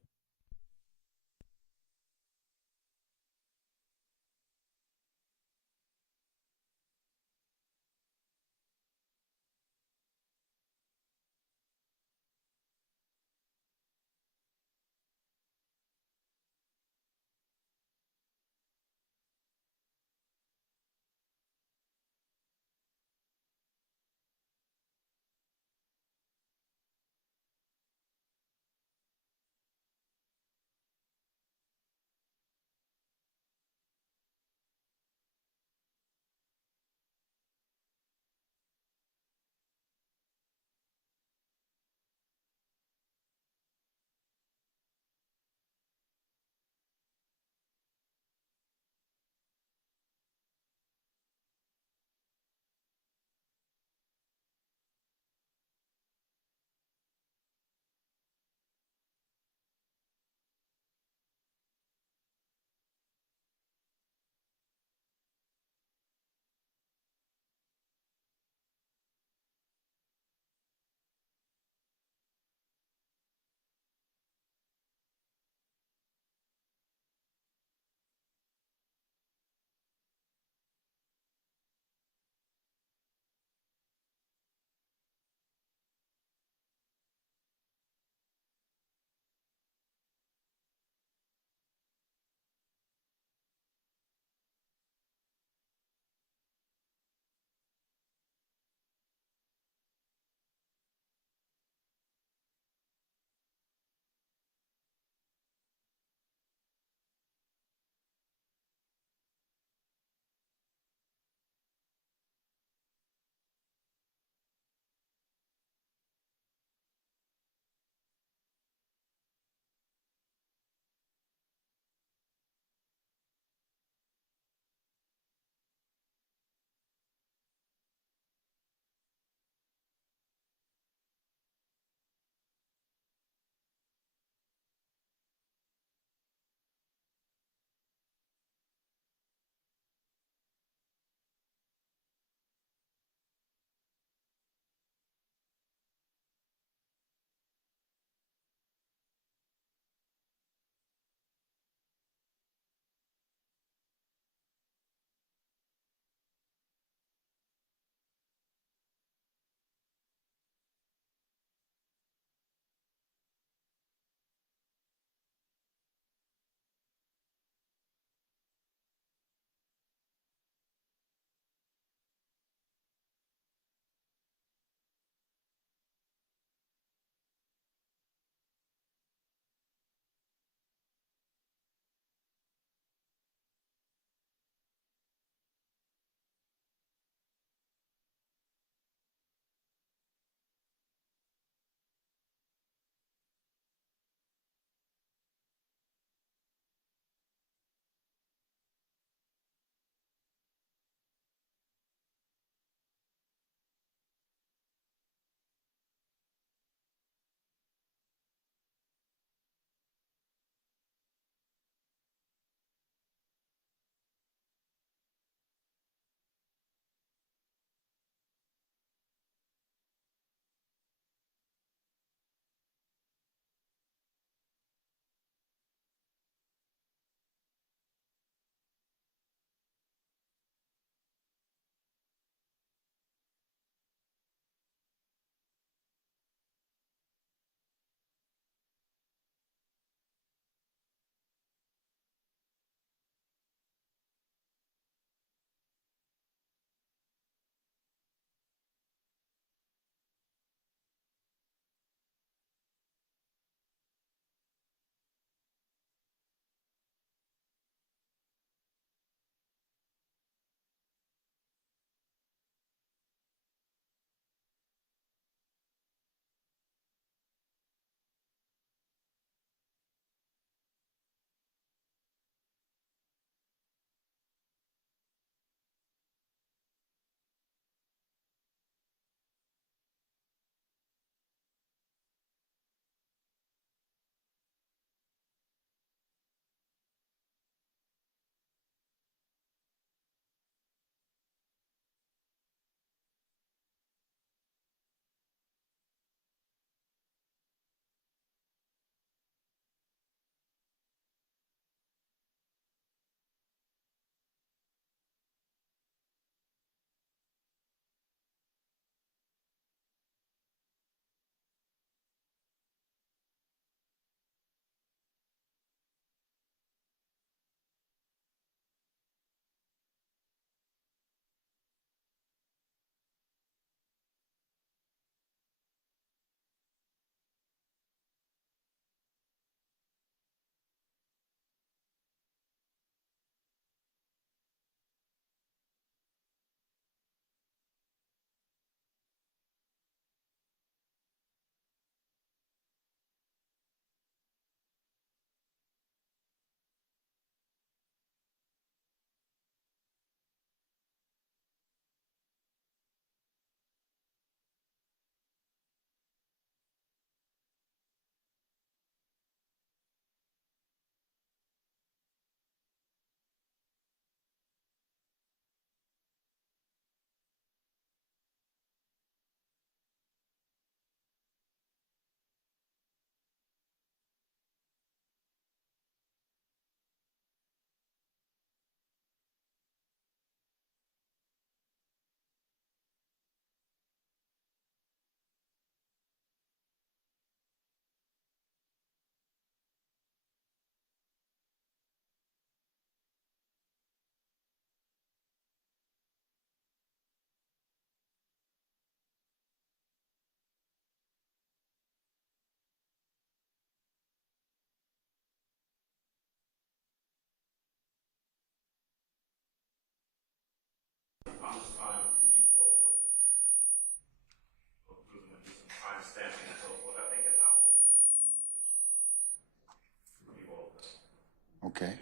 Okay.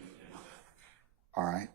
All right.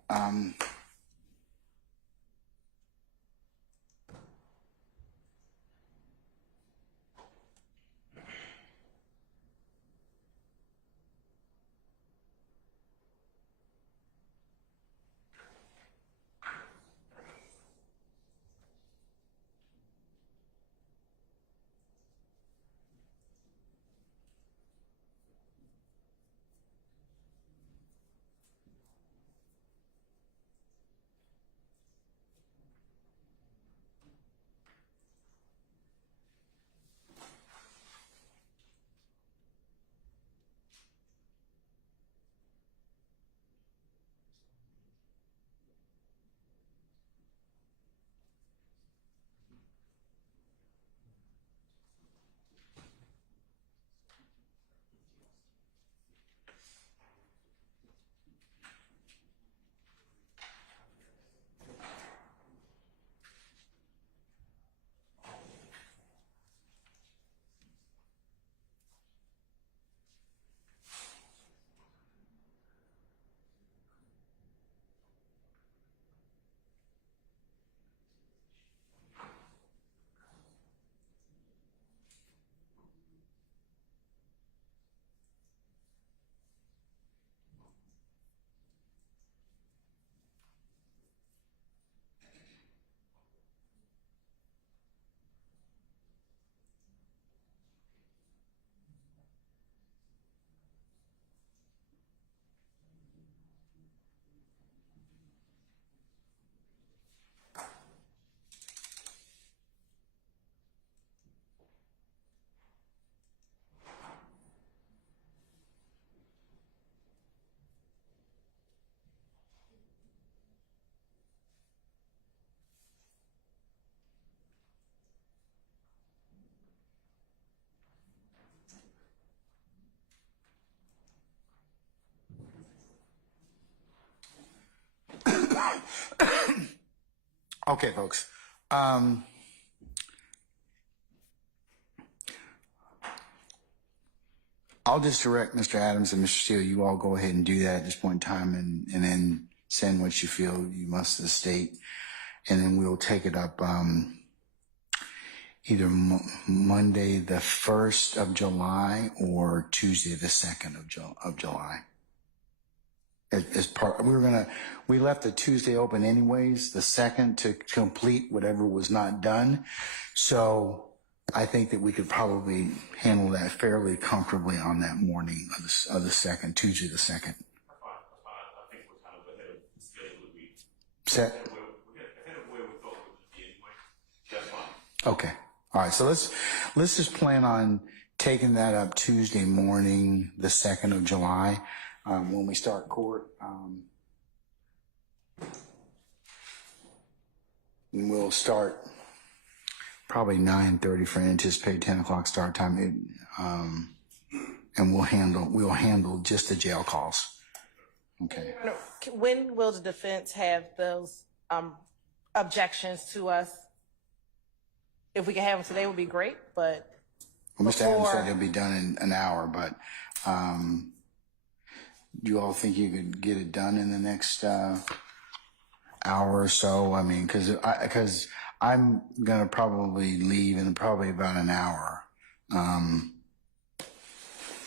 Okay, folks. I'll just direct Mr. Adams and Mr. Steele. You all go ahead and do that at this point in time, and then send what you feel you must to the state, and then we'll take it up either Monday the 1st of July or Tuesday the 2nd of July. As part, we left the Tuesday open anyways, the 2nd, to complete whatever was not done. So I think that we could probably handle that fairly comfortably on that morning of the 2nd, Tuesday the 2nd. That's fine. I think we're kind of ahead of the schedule that we Set? We're ahead of where we thought we would be anyway. That's fine. Okay. All right. So let's just plan on taking that up Tuesday morning, the 2nd of July, when we start court. And we'll start probably 9:30 for an anticipated 10 o'clock start time. And we'll handle just the jail calls. Okay. When will the defense have those objections to us? If we can have them today, would be great. But well, Mr. Adams said it'll be done in an hour. But do you all think you could get it done in the next hour or so? I mean, because I'm gonna probably leave in probably about an hour.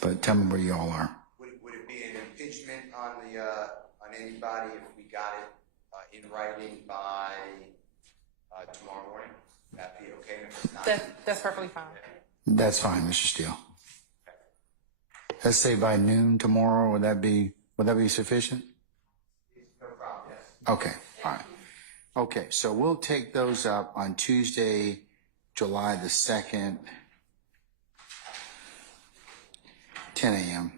But tell me where you all are. Would it be an impingement on anybody if we got it in writing by tomorrow morning? Would that be okay? If it's not, that's perfectly fine. That's fine, Mr. Steele. Let's say by noon tomorrow. Would that be sufficient? no problem. Yes. Okay. All right. Okay. So we'll take those up on Tuesday, July the 2nd, 10 a.m.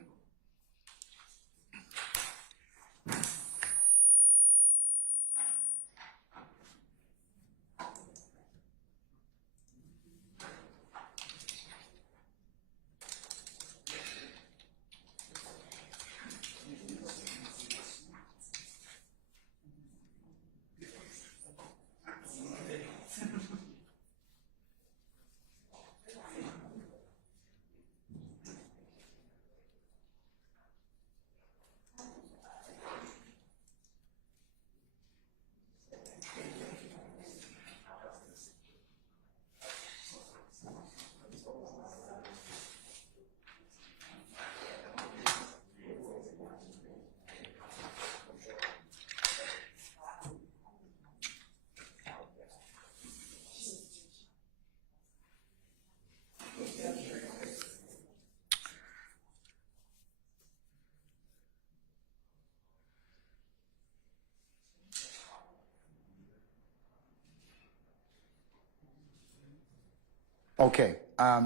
Okay.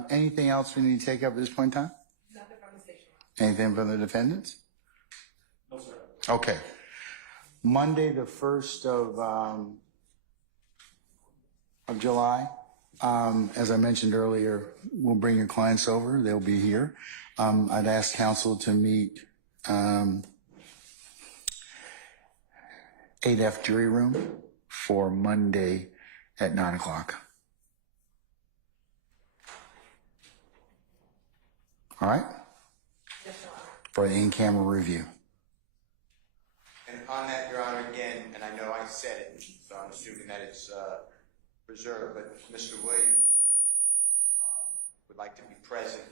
Anything else we need to take up at this point in time? Nothing from the station. Anything from the defendants? No, sir. Okay. Monday, the 1st of July. As I mentioned earlier, we'll bring your clients over. They'll be here. I'd ask counsel to meet 8F jury room for Monday at 9 o'clock. All right? Yes, Your Honor. For the in-camera review. And on that, Your Honor, again, and I know I said it, so I'm assuming that it's preserved, but Mr. Williams would like to be present.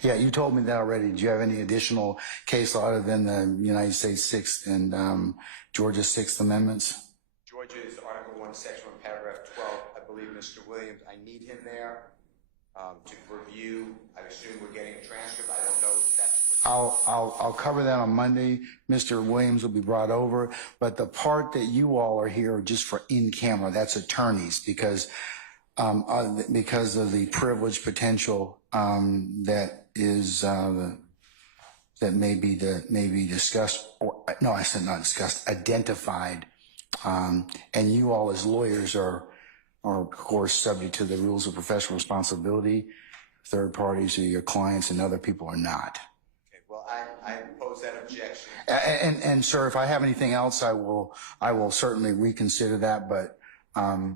Yeah, you told me that already. Do you have any additional case law other than the United States 6th and Georgia's 6th Amendments? Georgia's Article 1, Section 1, Paragraph 12. I believe Mr. Williams, I need him there to review. I assume we're getting a transcript. I don't know if that's what... I'll cover that on Monday. Mr. Williams will be brought over, but the part that you all are here just for in camera, that's attorneys, because of the privilege potential that is that may be discussed, or no, I said not discussed, identified, and you all as lawyers are of course subject to the rules of professional responsibility. Third parties are your clients, and other people are not. Okay, well, I oppose that objection. And sir, if I have anything else, I will certainly reconsider that. But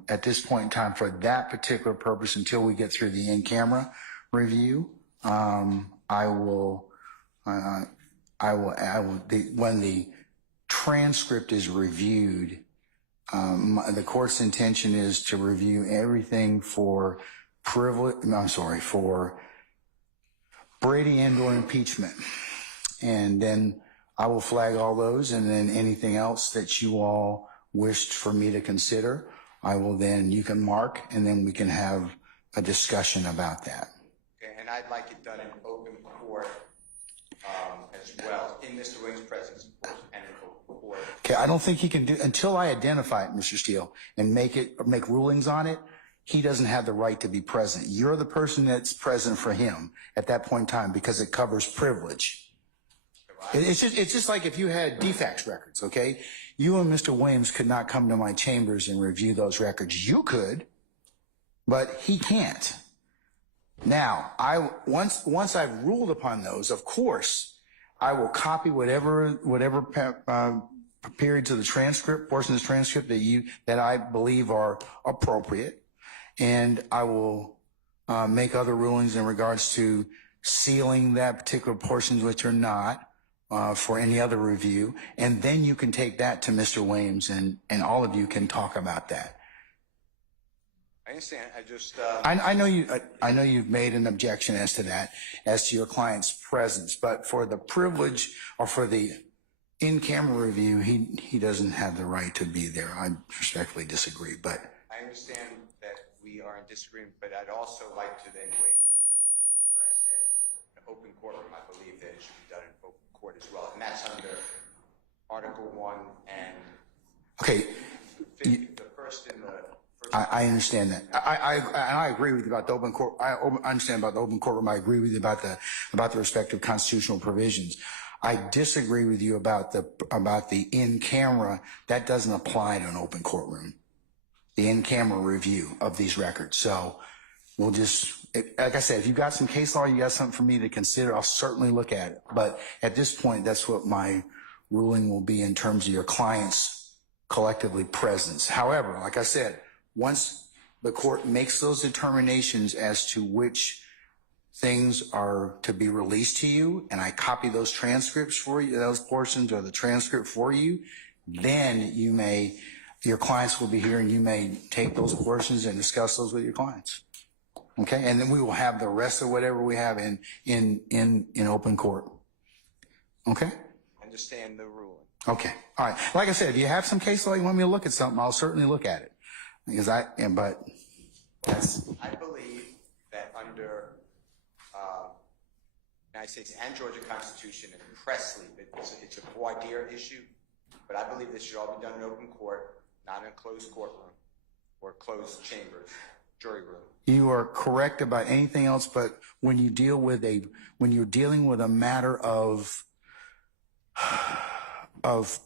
at this point in time, for that particular purpose, until we get through the in-camera review, when the transcript is reviewed, the court's intention is to review everything for for Brady and/or impeachment. And then I will flag all those, and then anything else that you all wished for me to consider, you can mark, and then we can have a discussion about that. Okay, and I'd like it done in open court as well, in Mr. Williams' presence, of course, and in open court. Okay, I don't think he can do, until I identify it, Mr. Steele, and make rulings on it, he doesn't have the right to be present. You're the person that's present for him at that point in time, because it covers privilege. It's just like if you had defects records, okay? You and Mr. Williams could not come to my chambers and review those records. You could, but he can't. Now, once I've ruled upon those, of course, I will copy whatever periods of the transcript, portions of the transcript that I believe are appropriate, and I will make other rulings in regards to sealing that particular portions which are not for any other review, and then you can take that to Mr. Williams, and all of you can talk about that. I understand. I just... I know you've made an objection as to that, as to your client's presence, but for the privilege or for the in-camera review, he doesn't have the right to be there. I respectfully disagree, but... I understand that we are in disagreement, but I'd also like to then wage what I said was an open courtroom. I believe that it should be done in open court as well, and that's under Article 1 and... Okay. The first in the... I understand that. I agree with you about the open court. I understand about the open courtroom. I agree with you about the respective constitutional provisions. I disagree with you about the in-camera. That doesn't apply to an open courtroom. The in-camera review of these records. So we'll just, like I said, if you got some case law, you got something for me to consider, I'll certainly look at it. But at this point, that's what my ruling will be in terms of your client's collectively presence. However, like I said, once the court makes those determinations as to which things are to be released to you, and I copy those transcripts for you, those portions or the transcript for you, then your clients will be here, and you may take those portions and discuss those with your clients. Okay, and then we will have the rest of whatever we have in open court. Okay? Understand the ruling. Okay. All right. Like I said, if you have some case law you want me to look at something, I'll certainly look at it. But that's... I believe that under United States and Georgia Constitution and Presley, it's a voir dire issue, but I believe this should all be done in open court, not in a closed courtroom or closed chambers. jury room. You are correct about anything else, but when you deal with when you're dealing with a matter of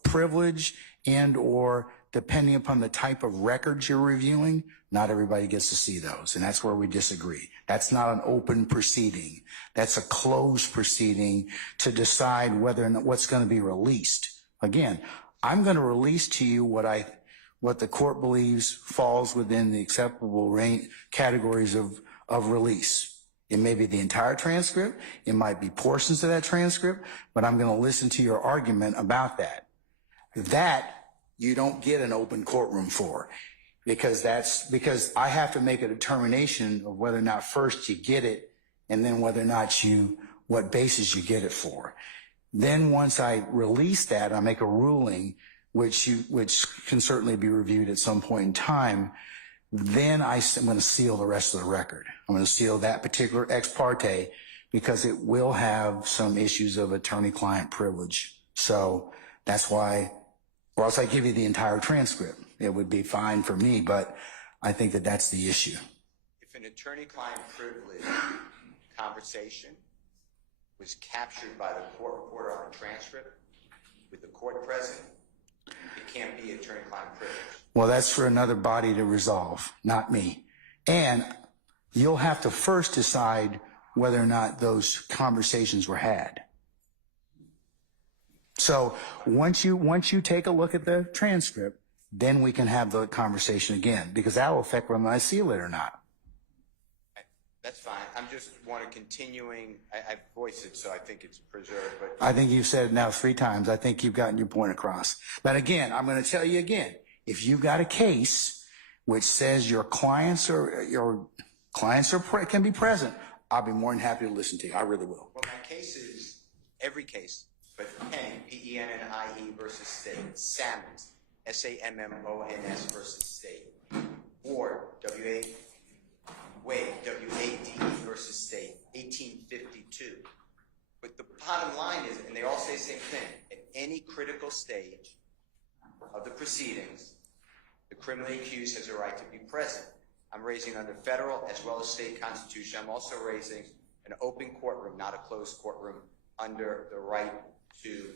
privilege and or depending upon the type of records you're reviewing, not everybody gets to see those. And that's where we disagree. That's not an open proceeding. That's a closed proceeding to decide whether or not what's going to be released. Again, I'm going to release to you what the court believes falls within the acceptable range categories of release. It may be the entire transcript. It might be portions of that transcript, but I'm going to listen to your argument about that. That you don't get an open courtroom for, because I have to make a determination of whether or not first you get it and then whether or not what basis you get it for. Then once I release that, I make a ruling which can certainly be reviewed at some point in time. Then I'm going to seal the rest of the record. I'm going to seal that particular ex parte because it will have some issues of attorney-client privilege. So that's why, or else I give you the entire transcript. It would be fine for me, but I think that that's the issue. If an attorney-client privilege conversation was captured by the court reporter on a transcript with the court present, it can't be attorney-client privilege. Well, that's for another body to resolve, not me. And you'll have to first decide whether or not those conversations were had. So once you take a look at the transcript, then we can have the conversation again, because that will affect whether I seal it or not. That's fine. I'm just continuing. I voiced it, so I think it's preserved. But I think you've said it now 3 times. I think you've gotten your point across. But again, I'm going to tell you again, if you've got a case which says your clients can be present, I'll be more than happy to listen to you. I really will. Well, my case is every case, but Penn, P-E-N-N-I-E versus State, Sammons, S-A-M-M-O-N-S versus State, Ward, W-A, Wade, W-A-D-E versus State, 1852. But the bottom line is, and they all say the same thing, at any critical stage of the proceedings, the criminally accused has a right to be present. I'm raising under federal as well as state constitution. I'm also raising an open courtroom, not a closed courtroom, under the right to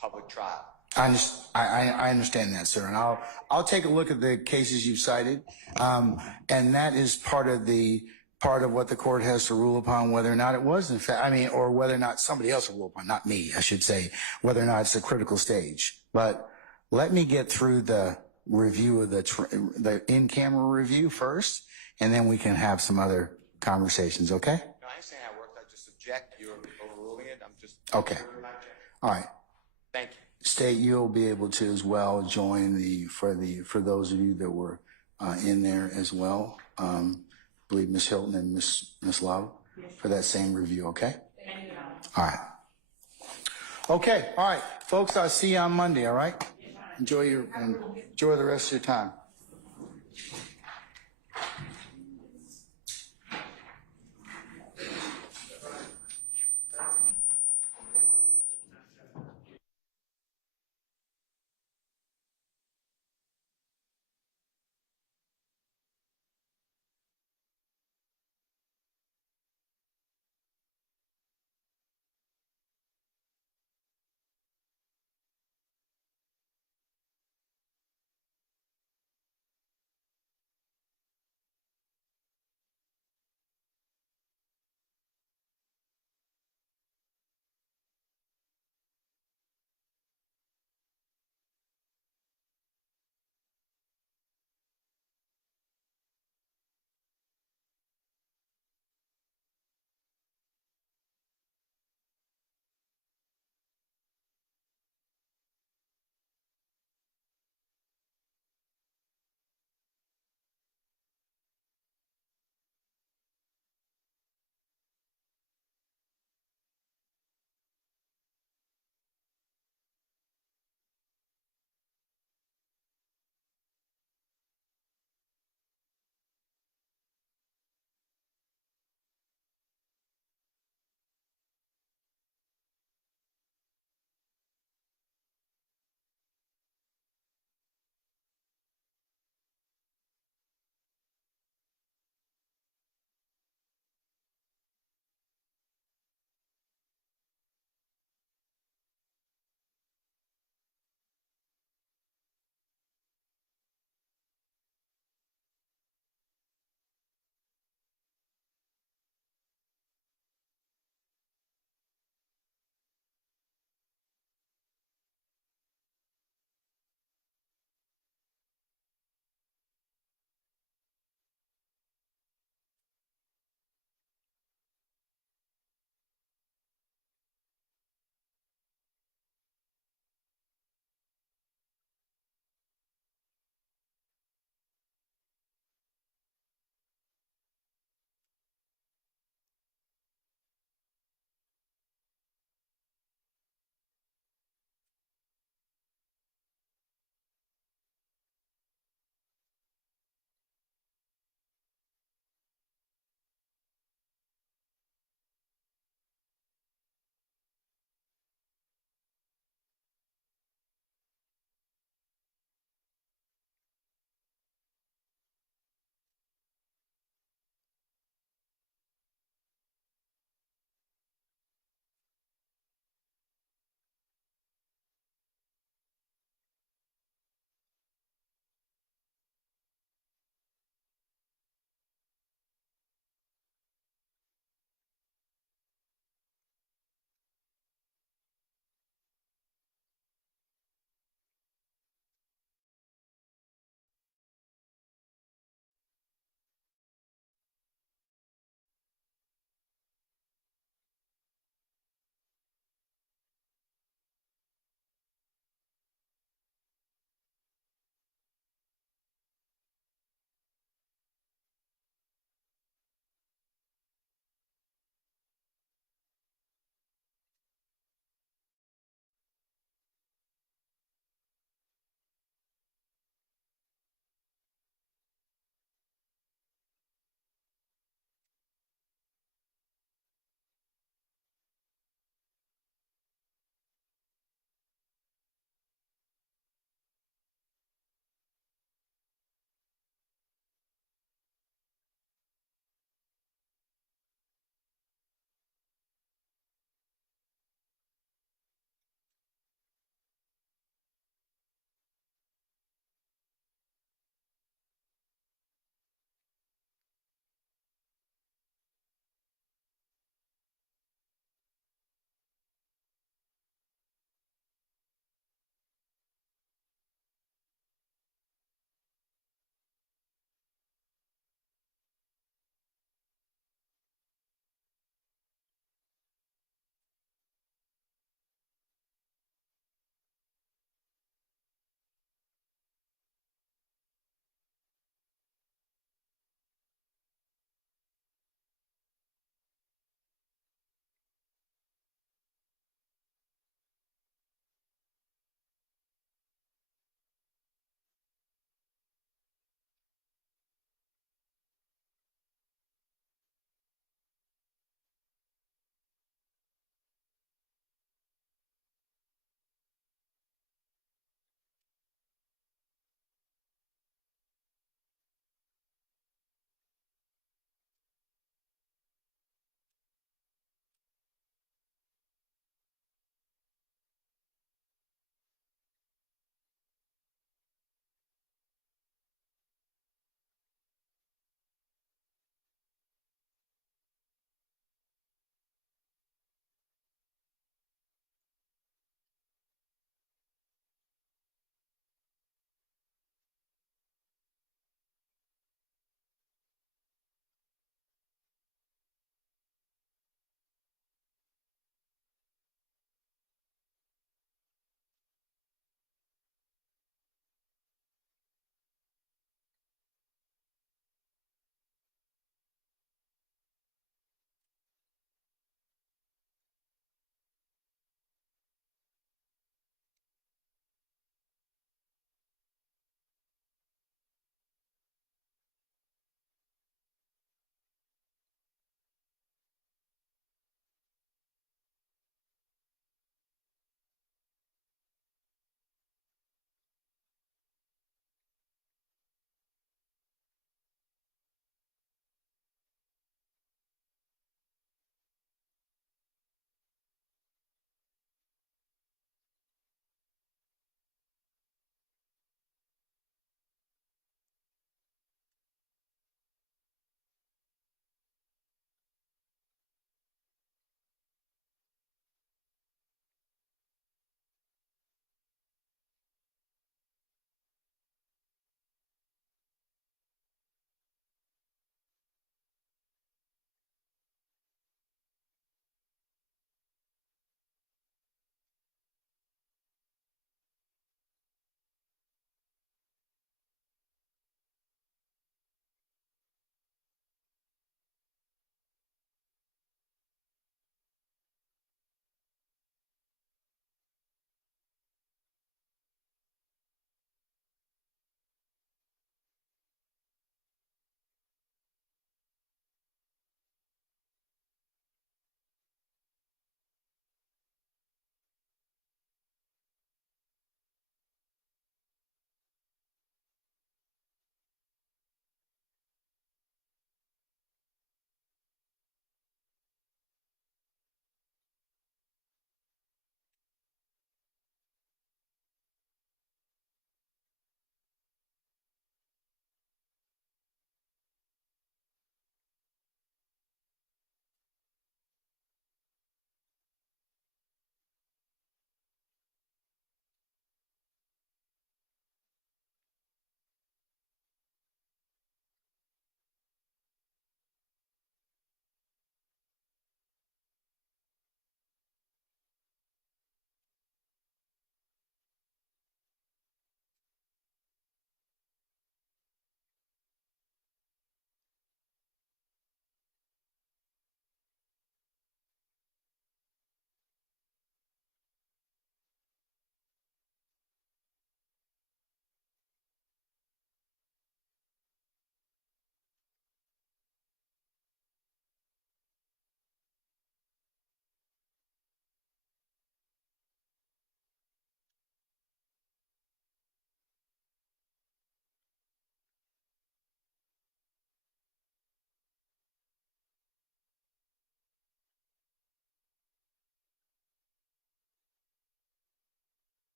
public trial. I understand that, sir, and I'll take a look at the cases you've cited, and that is part of what the court has to rule upon, whether or not it was in fact, or whether or not somebody else will rule upon, not me, I should say, whether or not it's a critical stage. But let me get through the review of the in-camera review first, and then we can have some other conversations. Okay? No, I understand how it works. I just object. You're overruling it. I'm just okay. All right. Thank you. State, you'll be able to as well join for those of you that were in there as well. I believe Ms. Hilton and Ms. Love for that same review. Okay. Thank you. All right. Okay. All right, folks. I'll see you on Monday. All right. Enjoy the rest of your time.